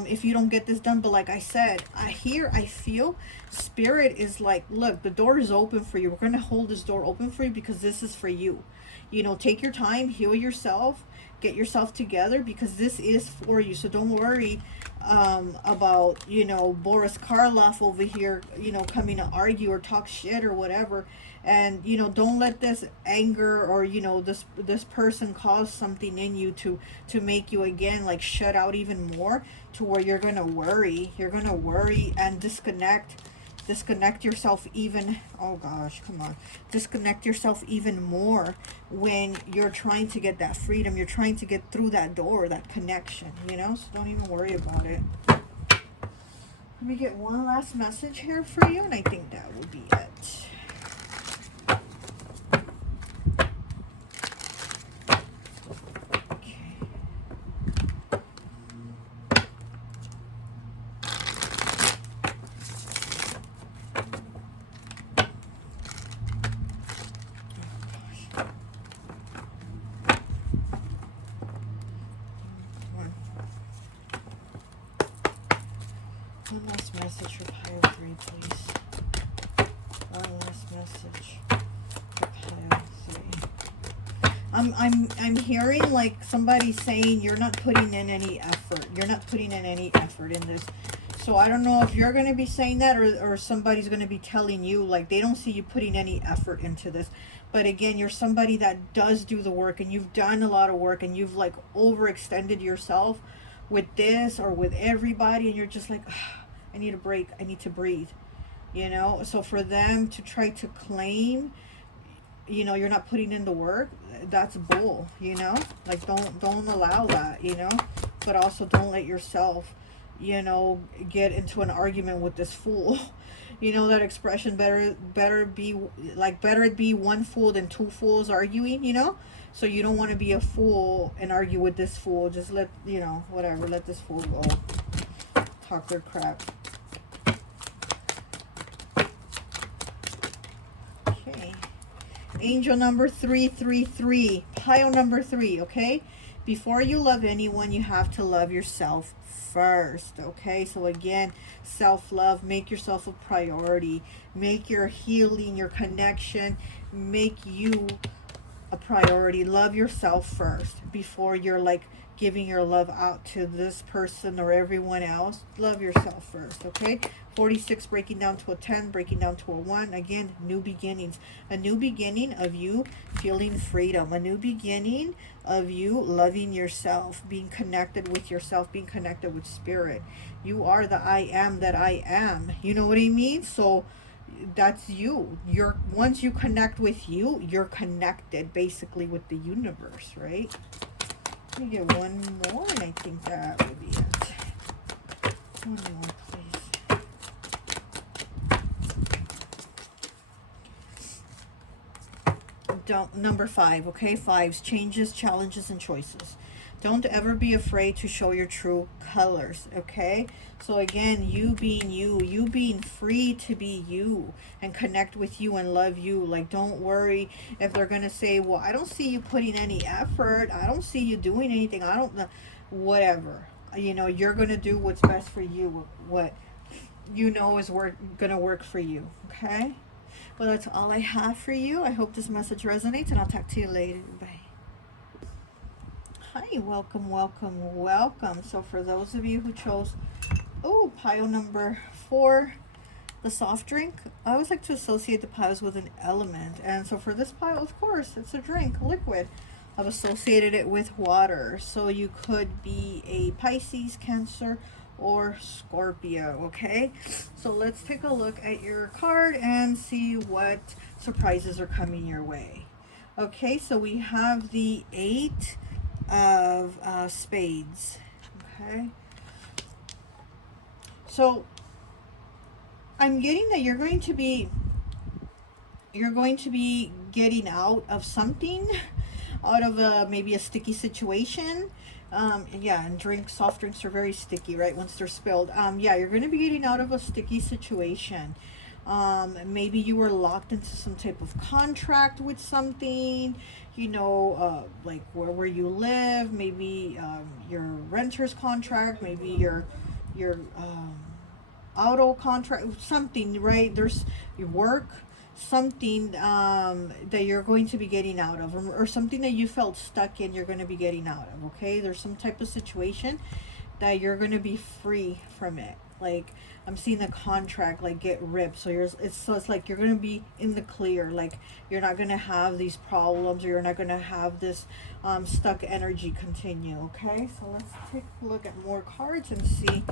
if you don't get this done. But like I said, I feel spirit is like, look, the door is open for you. We're gonna hold this door open for you because this is for you. You know, take your time, heal yourself, get yourself together, because this is for you. So don't worry about, you know, Boris Karloff over here, you know, coming to argue or talk shit or whatever. And, you know, don't let this anger or, you know, this person cause something in you to make you again like shut out even more, to where you're gonna worry and disconnect yourself even, oh gosh, come on, disconnect yourself even more when you're trying to get that freedom. You're trying to get through that door, that connection, you know. So don't even worry about it. Let me get one last message here for you, and I think that will be it. One last message for pile 3, please. One last message for pile 3. I'm hearing like somebody saying you're not putting in any effort. You're not putting in any effort in this. So I don't know if you're going to be saying that, or somebody's going to be telling you like they don't see you putting any effort into this. But again, you're somebody that does do the work, and you've done a lot of work, and you've like overextended yourself with this or with everybody, and you're just like, I need a break. I need to breathe. You know, so for them to try to claim, you know, you're not putting in the work, that's bull, you know? Like don't allow that, you know? But also don't let yourself, you know, get into an argument with this fool. You know that expression, better it be one fool than two fools arguing, you know? So you don't want to be a fool and argue with this fool. Just let, you know, whatever, let this fool go. Talk their crap. Okay. Angel number 333, pile number 3, okay? Before you love anyone, you have to love yourself first, okay? So again, self-love, make yourself a priority. Make your healing, your connection, make you a priority. Love yourself first before you're like giving your love out to this person or everyone else. Love yourself first, okay? 46 breaking down to a 10, breaking down to a 1. Again, new beginnings. A new beginning of you feeling freedom. A new beginning of you loving yourself, being connected with yourself, being connected with spirit. You are the I am that I am. You know what I mean? So that's you. Once you connect with you, you're connected basically with the universe, right? Let me get one more, and I think that will be it. One more, please. Number 5, okay? 5s, changes, challenges, and choices. Don't ever be afraid to show your true colors, okay? So again, you being free to be you and connect with you and love you. Like, don't worry if they're going to say, well, I don't see you putting any effort. I don't see you doing anything. I don't know. Whatever. You know, you're going to do what's best for you, what you know is going to work for you, okay? Well, that's all I have for you. I hope this message resonates, and I'll talk to you later. Bye. Hi, welcome, welcome, welcome. So for those of you who chose, pile number 4, the soft drink, I always like to associate the piles with an element. And so for this pile, of course, it's a drink, liquid. I've associated it with water. So you could be a Pisces, Cancer, or Scorpio, okay? So let's take a look at your card and see what surprises are coming your way. Okay, so we have the 8 of spades, okay? So I'm getting that you're going to be getting out of something, out of maybe a sticky situation. Yeah, and soft drinks are very sticky, right, once they're spilled. Yeah, you're going to be getting out of a sticky situation. Maybe you were locked into some type of contract with something, you know, like where you live, maybe your renter's contract, maybe your auto contract, something, right? There's your work, something that you're going to be getting out of, or something that you felt stuck in, you're going to be getting out of, okay? There's some type of situation that you're going to be free from it. Like, I'm seeing the contract like get ripped, so it's like you're going to be in the clear. Like, you're not going to have these problems, or you're not going to have this stuck energy continue, okay? So let's take a look at more cards and see,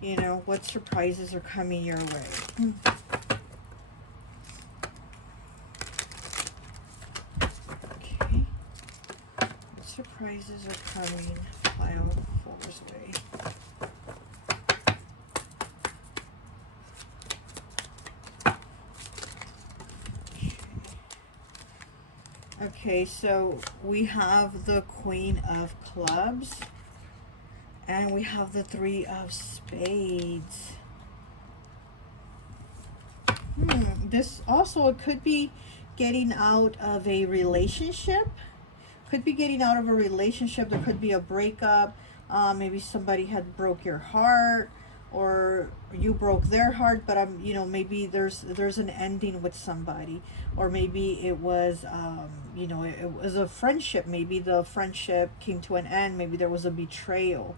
you know, what surprises are coming your way. Okay, what surprises are coming pile 4's way? Okay, so we have the Queen of Clubs, and we have the 3 of Spades. This also, it could be getting out of a relationship. Could be getting out of a relationship. There could be a breakup. Maybe somebody had broke your heart. or you broke their heart, but you know, maybe there's an ending with somebody, or maybe it was you know, it was a friendship. Maybe the friendship came to an end. Maybe there was a betrayal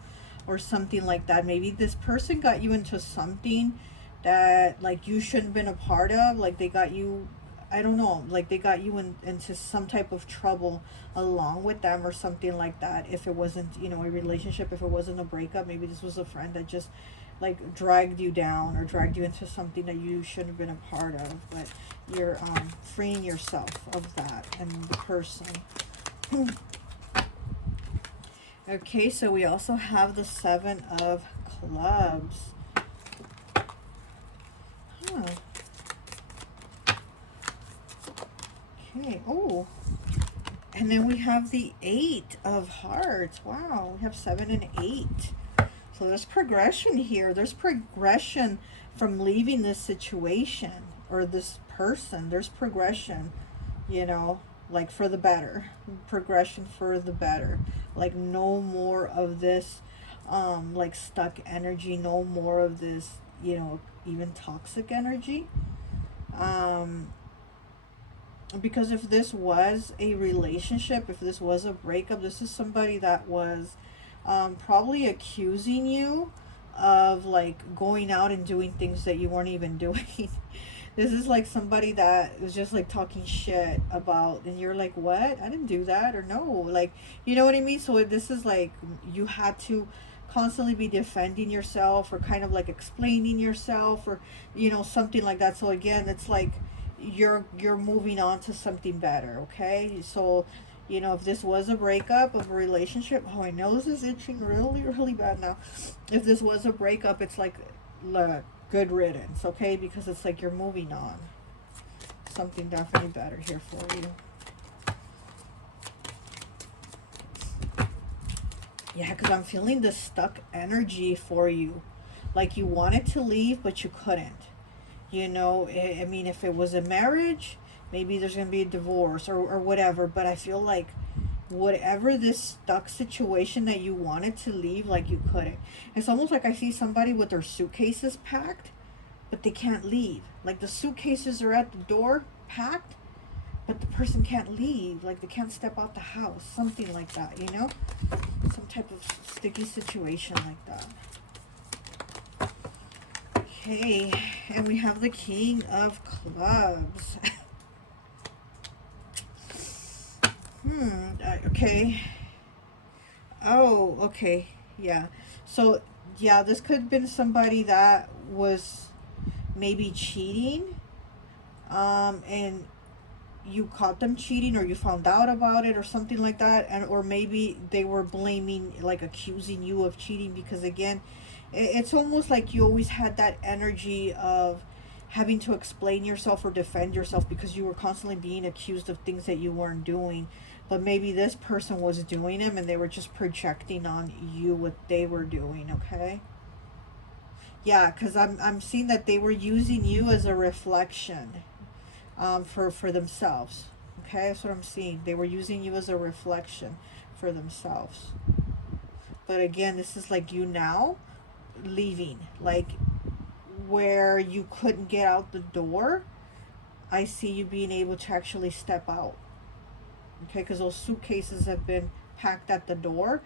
or something like that. Maybe this person got you into something that like you shouldn't have been a part of. Like they got you, I don't know, like they got you into some type of trouble along with them or something like that. If it wasn't, you know, a relationship, if it wasn't a breakup, maybe this was a friend that just like dragged you down or dragged you into something that you shouldn't have been a part of. But you're freeing yourself of that and the person. Okay, so we also have the 7 of Clubs. Huh. Okay, oh. And then we have the 8 of Hearts. Wow, we have 7 and 8. So there's progression here. There's progression from leaving this situation or this person. There's progression, you know, like for the better. Progression for the better. Like no more of this like stuck energy. No more of this, you know, even toxic energy. Because if this was a relationship, if this was a breakup, this is somebody that was probably accusing you of like going out and doing things that you weren't even doing. This is like somebody that was just like talking shit about, and you're like, what? I didn't do that, or no, like, you know what I mean? So this is like you had to constantly be defending yourself or kind of like explaining yourself or, you know, something like that. So again, it's like you're moving on to something better. Okay, so you know, if this was a breakup of a relationship, oh, my nose is itching really, really bad now. If this was a breakup, it's like good riddance, okay? Because it's like you're moving on. Something definitely better here for you. Yeah, because I'm feeling the stuck energy for you. Like you wanted to leave, but you couldn't. You know, I mean, if it was a marriage, maybe there's going to be a divorce or whatever. But I feel like whatever this stuck situation that you wanted to leave, like you couldn't. It's almost like I see somebody with their suitcases packed, but they can't leave. Like the suitcases are at the door packed, but the person can't leave. Like they can't step out the house. Something like that, you know? Some type of sticky situation like that. Okay, and we have the King of Clubs. Okay. Oh, okay. Yeah. So, yeah, this could have been somebody that was maybe cheating. And you caught them cheating or you found out about it or something like that. And or maybe they were blaming, like accusing you of cheating because again, it's almost like you always had that energy of having to explain yourself or defend yourself because you were constantly being accused of things that you weren't doing. But maybe this person was doing them and they were just projecting on you what they were doing, okay? Yeah, because I'm seeing that they were using you as a reflection for themselves. Okay, that's what I'm seeing. They were using you as a reflection for themselves. But again, this is like you now leaving, like where you couldn't get out the door. I see you being able to actually step out. Okay, because those suitcases have been packed at the door.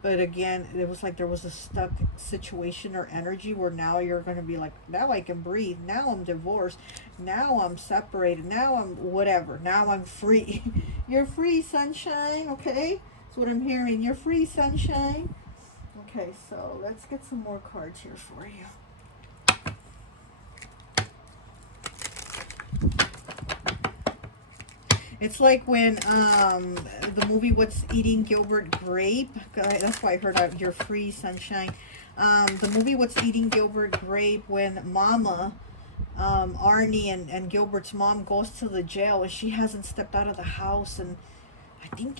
But again, it was like there was a stuck situation or energy where now you're going to be like, now I can breathe. Now I'm divorced. Now I'm separated. Now I'm whatever. Now I'm free. You're free, sunshine. Okay? That's what I'm hearing. You're free, sunshine. Okay, so let's get some more cards here for you. It's like when the movie What's Eating Gilbert Grape. That's why I heard out You're Free, Sunshine. The movie What's Eating Gilbert Grape, when Mama, Arnie and Gilbert's mom goes to the jail and she hasn't stepped out of the house in, I think,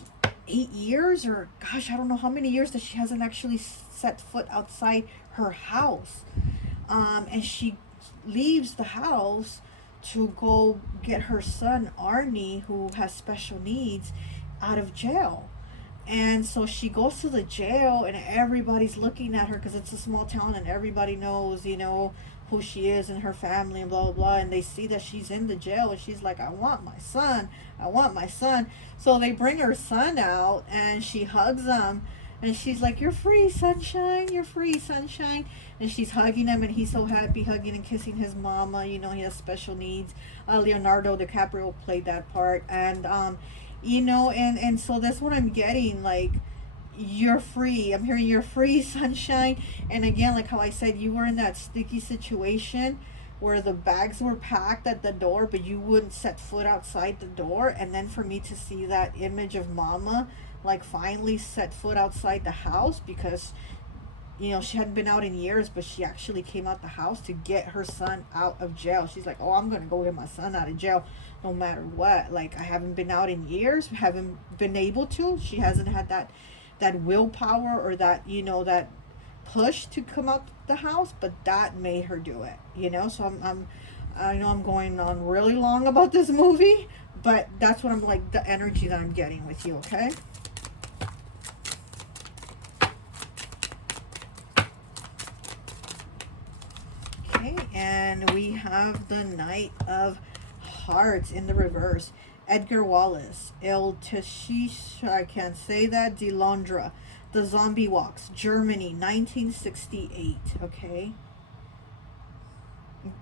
8 years or gosh, I don't know how many years that she hasn't actually set foot outside her house. And she leaves the house to go get her son Arnie, who has special needs, out of jail. And so she goes to the jail, and everybody's looking at her because it's a small town, and everybody knows, you know, who she is and her family and blah blah blah. And they see that she's in the jail, and she's like, I want my son, I want my son. So they bring her son out, and she hugs him, and she's like, you're free, sunshine, you're free, sunshine. And she's hugging him, and he's so happy, hugging and kissing his mama. You know, he has special needs. Leonardo DiCaprio played that part. And you know, and so that's what I'm getting, like, you're free. I'm hearing you're free, sunshine. And again, like how I said, you were in that sticky situation where the bags were packed at the door, but you wouldn't set foot outside the door. And then for me to see that image of mama, like, finally set foot outside the house, because, you know, she hadn't been out in years, but she actually came out the house to get her son out of jail. She's like, oh, I'm going to go get my son out of jail no matter what. Like, I haven't been out in years, haven't been able to. She hasn't had that willpower or that, you know, that push to come out the house, but that made her do it, you know. So I know I'm going on really long about this movie, but that's what I'm, like, the energy that I'm getting with you, okay? Okay, and we have the Knight of Hearts in the reverse. Edgar Wallace, El Tashish, I can't say that, de Londra, The Zombie Walks, Germany, 1968, okay?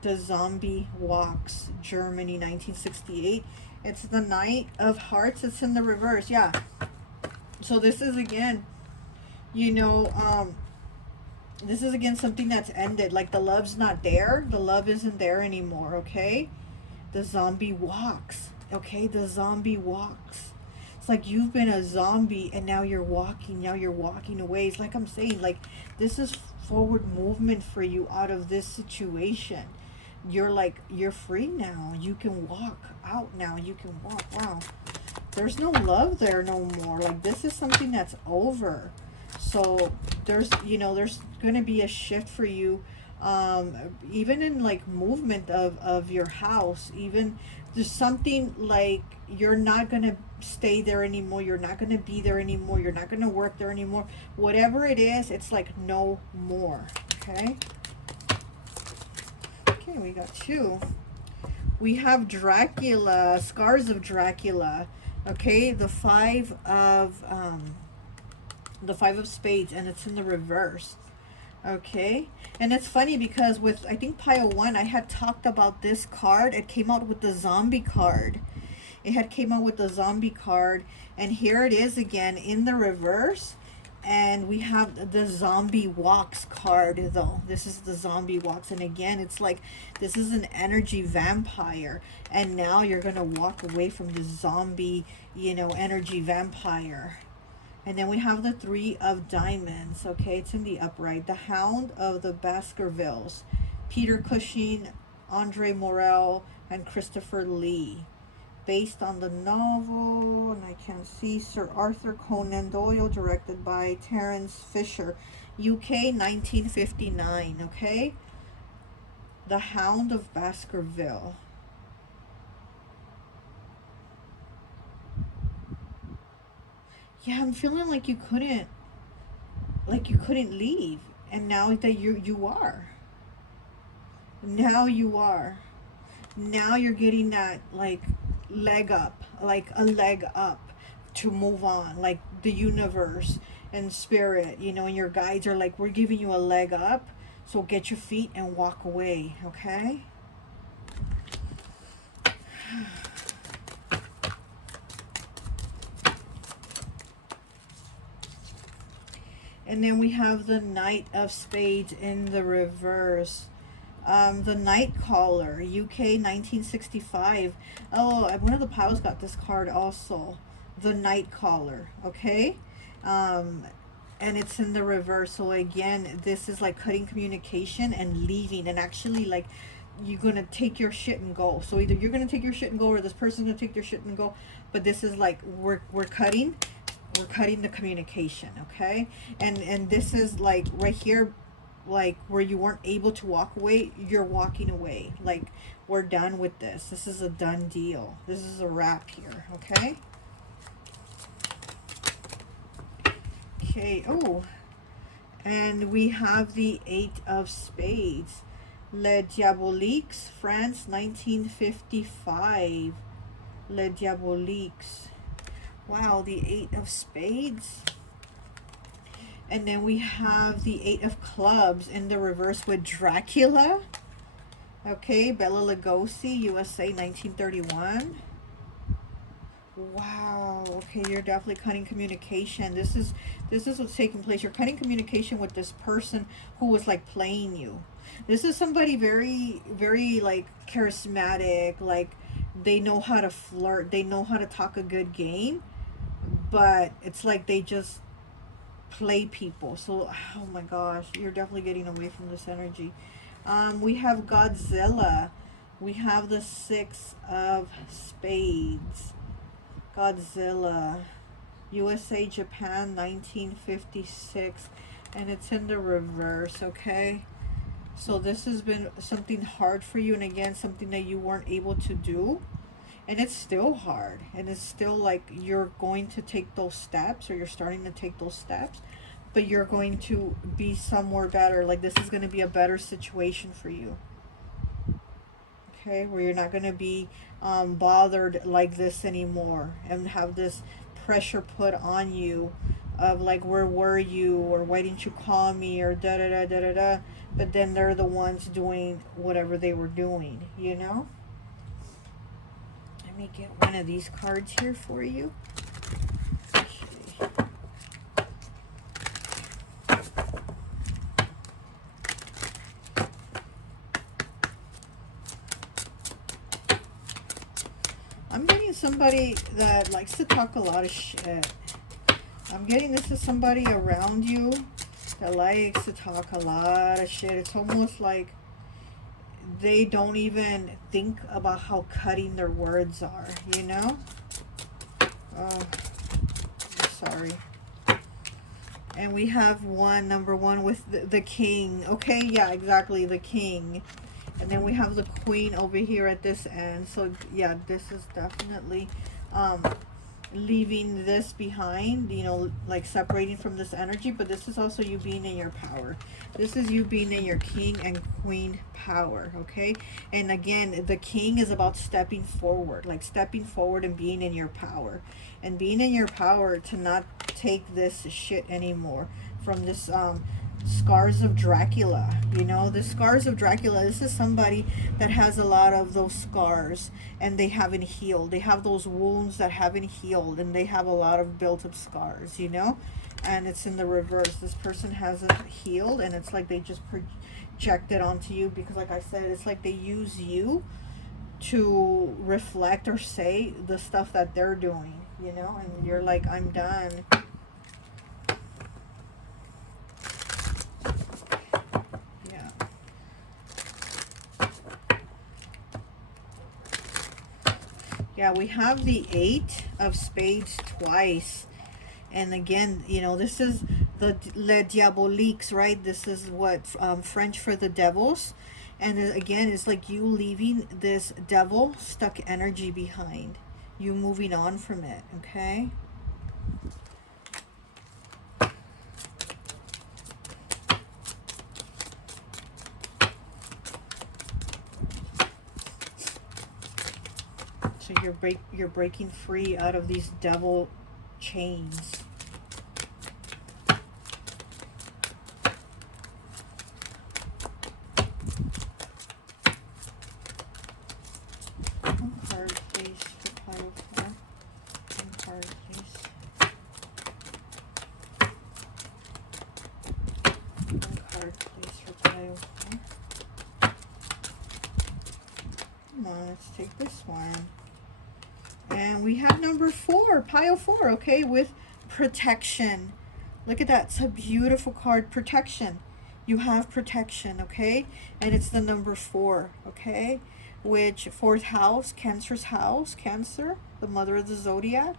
The Zombie Walks, Germany, 1968. It's the Knight of Hearts. It's in the reverse, yeah. So this is, again, you know, this is, again, something that's ended. Like, the love's not there. The love isn't there anymore, okay? The zombie walks, okay? The zombie walks. It's like you've been a zombie, and now you're walking. Now you're walking away. It's like I'm saying, like, this is forward movement for you out of this situation. You're like, you're free now. You can walk out now. You can walk. Wow. There's no love there no more. Like, this is something that's over. So there's, you know, there's going to be a shift for you, even in, like, movement of your house. Even there's something like you're not going to stay there anymore. You're not going to be there anymore. You're not going to work there anymore. Whatever it is, it's like no more. Okay. Okay, we got two. We have Dracula, Scars of Dracula. Okay, the Five of Spades, and it's in the reverse. Okay, and it's funny because with, I think, pile 1, I had talked about this card. It came out with the zombie card. It had came out with the zombie card, and here it is again in the reverse. And we have the Zombie Walks card, though. This is the Zombie Walks, and again, it's like this is an energy vampire, and now you're gonna walk away from the zombie, you know, energy vampire. And then we have the Three of Diamonds. Okay, it's in the upright. The Hound of the Baskervilles, Peter Cushing, Andre Morel, and Christopher Lee. Based on the novel, and I can't see, Sir Arthur Conan Doyle, directed by Terence Fisher, UK, 1959, okay? The Hound of Baskerville. Yeah, I'm feeling like you couldn't leave, and now that you are. Now you are. Now you're getting that, like, leg up, like a leg up to move on, like the universe and spirit, you know, and your guides are like, we're giving you a leg up, so get your feet and walk away, okay? And then we have the Knight of Spades in the reverse. The Night Caller, UK, 1965. Oh, one of the piles got this card also. The Night Caller, okay? And it's in the reverse. So again, this is like cutting communication and leaving, and actually, like, you're gonna take your shit and go. So either you're gonna take your shit and go, or this person's gonna take their shit and go. But this is like we're cutting the communication, okay? And this is like right here, like where you weren't able to walk away, you're walking away. Like, we're done with this. This is a done deal. This is a wrap here, okay? Okay. Oh, and we have the 8 of Spades. Le Diaboliques, France, 1955. Le Diaboliques. Wow, the 8 of Spades. And then we have the 8 of Clubs in the reverse with Dracula. Okay, Bela Lugosi, USA, 1931. Wow. Okay, you're definitely cutting communication. This is what's taking place. You're cutting communication with this person who was like playing you. This is somebody very, very like charismatic. Like they know how to flirt. They know how to talk a good game. But it's like they just play people. So, oh my gosh, you're definitely getting away from this energy. We have Godzilla. We have the 6 of Spades. Godzilla. USA, Japan, 1956. And it's in the reverse, okay? So this has been something hard for you. And again, something that you weren't able to do. And it's still hard. And it's still like you're going to take those steps, or you're starting to take those steps. But you're going to be somewhere better. Like this is going to be a better situation for you. Okay, where you're not going to be bothered like this anymore. And have this pressure put on you of like, where were you? Or why didn't you call me? Or da-da-da-da-da-da. But then they're the ones doing whatever they were doing, you know? Let me get one of these cards here for you. Okay. I'm getting somebody that likes to talk a lot of shit. I'm getting this is somebody around you that likes to talk a lot of shit. It's almost like they don't even think about how cutting their words are, you know? Oh, I'm sorry. And we have number one with the king. Okay, yeah, exactly, the king. And then we have the queen over here at this end. So, yeah, this is definitely leaving this behind, you know, like separating from this energy. But this is also you being in your power. This is you being in your king and queen power, okay? And again, the king is about stepping forward, like stepping forward and being in your power. And being in your power to not take this shit anymore from this scars of Dracula. You know, the scars of Dracula, this is somebody that has a lot of those scars and they haven't healed. They have those wounds that haven't healed, and they have a lot of built up scars, you know? And it's in the reverse. This person hasn't healed, and it's like they just project it onto you, because like I said, it's like they use you to reflect or say the stuff that they're doing, you know? And you're like, I'm done. Yeah, we have the 8 of Spades twice. And again, you know, this is the Le Diaboliques, right? This is what French for the devils. And again, it's like you leaving this devil stuck energy behind. You moving on from it, okay? So you're breaking free out of these devil chains. One card, please, for pile 4. One card, please. One card, please, for pile 4. Come on, let's take this one. And we have number 4, pile 4, okay, with protection. Look at that. It's a beautiful card, protection. You have protection, okay? And it's the number 4, okay? Which, 4th house, Cancer's house, Cancer, the mother of the zodiac.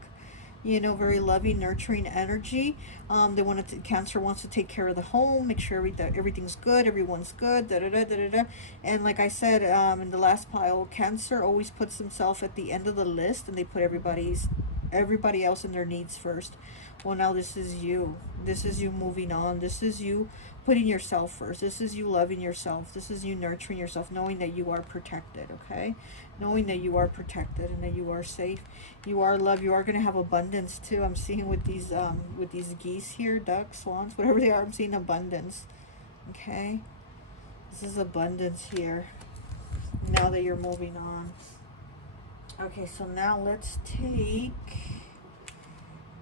You know, very loving, nurturing energy. Cancer wants to take care of the home, make sure that everything's good, everyone's good, da-da-da-da-da-da. And like I said, in the last pile, Cancer always puts themselves at the end of the list, and they put everybody's everybody else and their needs first. Well, now this is you. This is you moving on. This is you putting yourself first. This is you loving yourself. This is you nurturing yourself, knowing that you are protected, okay? Knowing that you are protected and that you are safe. You are loved. You are going to have abundance too. I'm seeing with these geese here, ducks, swans, whatever they are, I'm seeing abundance, okay? This is abundance here now that you're moving on. Okay, so now let's take,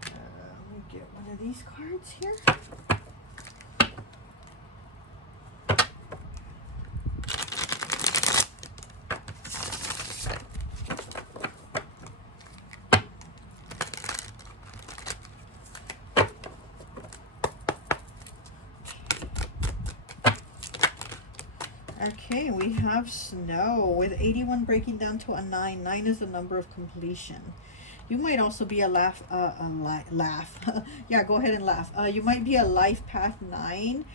let me get one of these cards here. Okay, we have snow with 81 breaking down to a 9. 9 is the number of completion. You might also be a laugh. Yeah, go ahead and laugh. You might be a life path 9.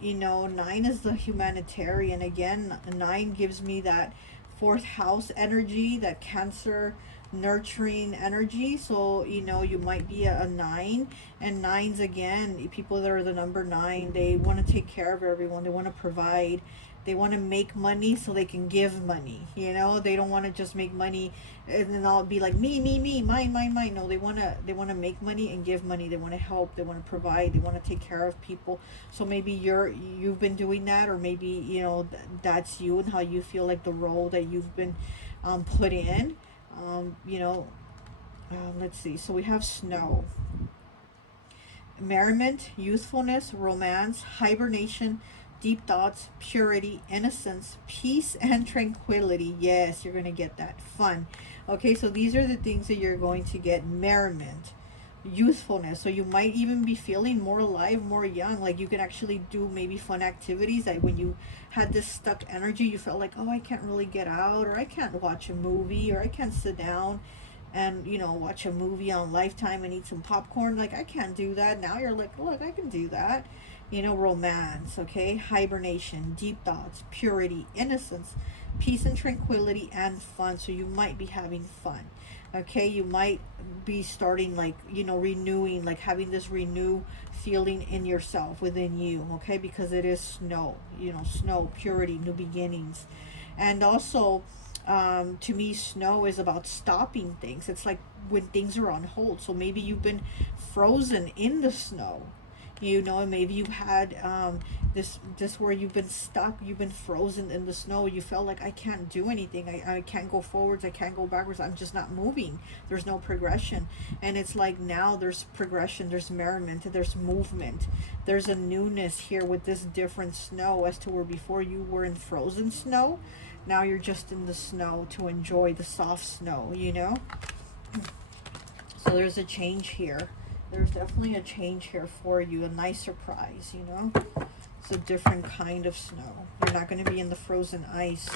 You know, 9 is the humanitarian. Again, 9 gives me that 4th house energy, that Cancer nurturing energy. So, you know, you might be a 9. And 9s, again, people that are the number 9, they want to take care of everyone. They want to provide. They want to make money so they can give money. You know, they don't want to just make money and then I'll be like me, mine. No, they want to make money and give money. They want to help. They want to provide. They want to take care of people. So maybe you've been doing that, or maybe, you know, that's you and how you feel like the role that you've been put in. You know, let's see. So we have snow, merriment, youthfulness, romance, hibernation, deep thoughts, purity, innocence, peace, and tranquility. Yes, you're going to get that. Fun. Okay, so these are the things that you're going to get. Merriment, youthfulness. So you might even be feeling more alive, more young. Like you can actually do maybe fun activities. Like when you had this stuck energy, you felt like, oh, I can't really get out, or I can't watch a movie, or I can't sit down and, you know, watch a movie on Lifetime and eat some popcorn. Like, I can't do that. Now you're like, look, I can do that. You know, romance, okay, hibernation, deep thoughts, purity, innocence, peace and tranquility, and fun. So you might be having fun, okay? You might be starting, like, you know, renewing, like having this renew feeling in yourself, within you, okay? Because it is snow, you know, snow, purity, new beginnings. And also, to me, snow is about stopping things. It's like when things are on hold. So maybe you've been frozen in the snow. You know, maybe you've had this where you've been stuck, you've been frozen in the snow. You felt like, I can't do anything. I can't go forwards. I can't go backwards. I'm just not moving. There's no progression. And it's like now there's progression. There's merriment. There's movement. There's a newness here with this different snow as to where before you were in frozen snow. Now you're just in the snow to enjoy the soft snow, you know? So there's a change here. There's definitely a change here for you, a nice surprise, you know? It's a different kind of snow. You're not going to be in the frozen ice.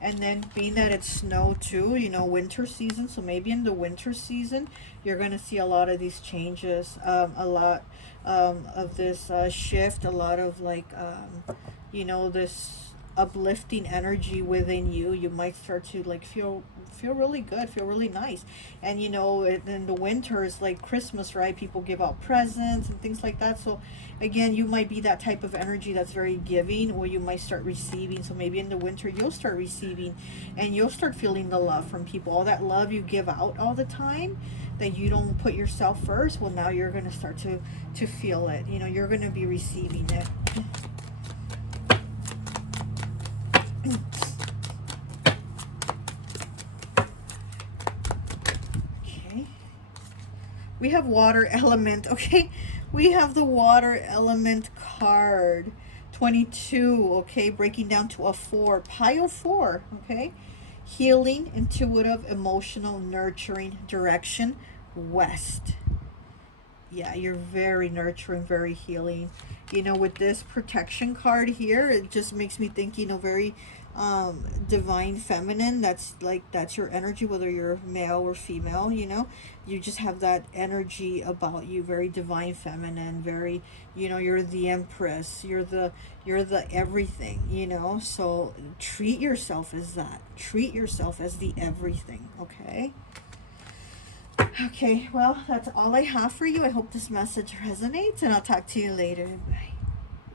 And then being that it's snow too, you know, winter season. So maybe in the winter season, you're going to see a lot of these changes, a lot of this shift, a lot of like, you know, this uplifting energy within you. You might start to like feel really good, feel really nice. And you know, in the winter is like Christmas, right? People give out presents and things like that. So again, you might be that type of energy that's very giving, or you might start receiving. So maybe in the winter you'll start receiving and you'll start feeling the love from people. All that love you give out all the time, that you don't put yourself first, well, now you're going to start to feel it. You know, you're going to be receiving it. Okay, we have water element. Okay, we have the water element card 22. Okay, breaking down to a 4, pile 4. Okay, healing, intuitive, emotional, nurturing, direction, west. Yeah, you're very nurturing, very healing. You know, with this protection card here, it just makes me think, you know, very divine feminine. That's like, that's your energy, whether you're male or female, you know. You just have that energy about you, very divine feminine, very, you know, you're the empress, you're the everything, you know. So treat yourself as that, treat yourself as the everything. Okay. Okay, well, that's all I have for you. I hope this message resonates, and I'll talk to you later. Bye.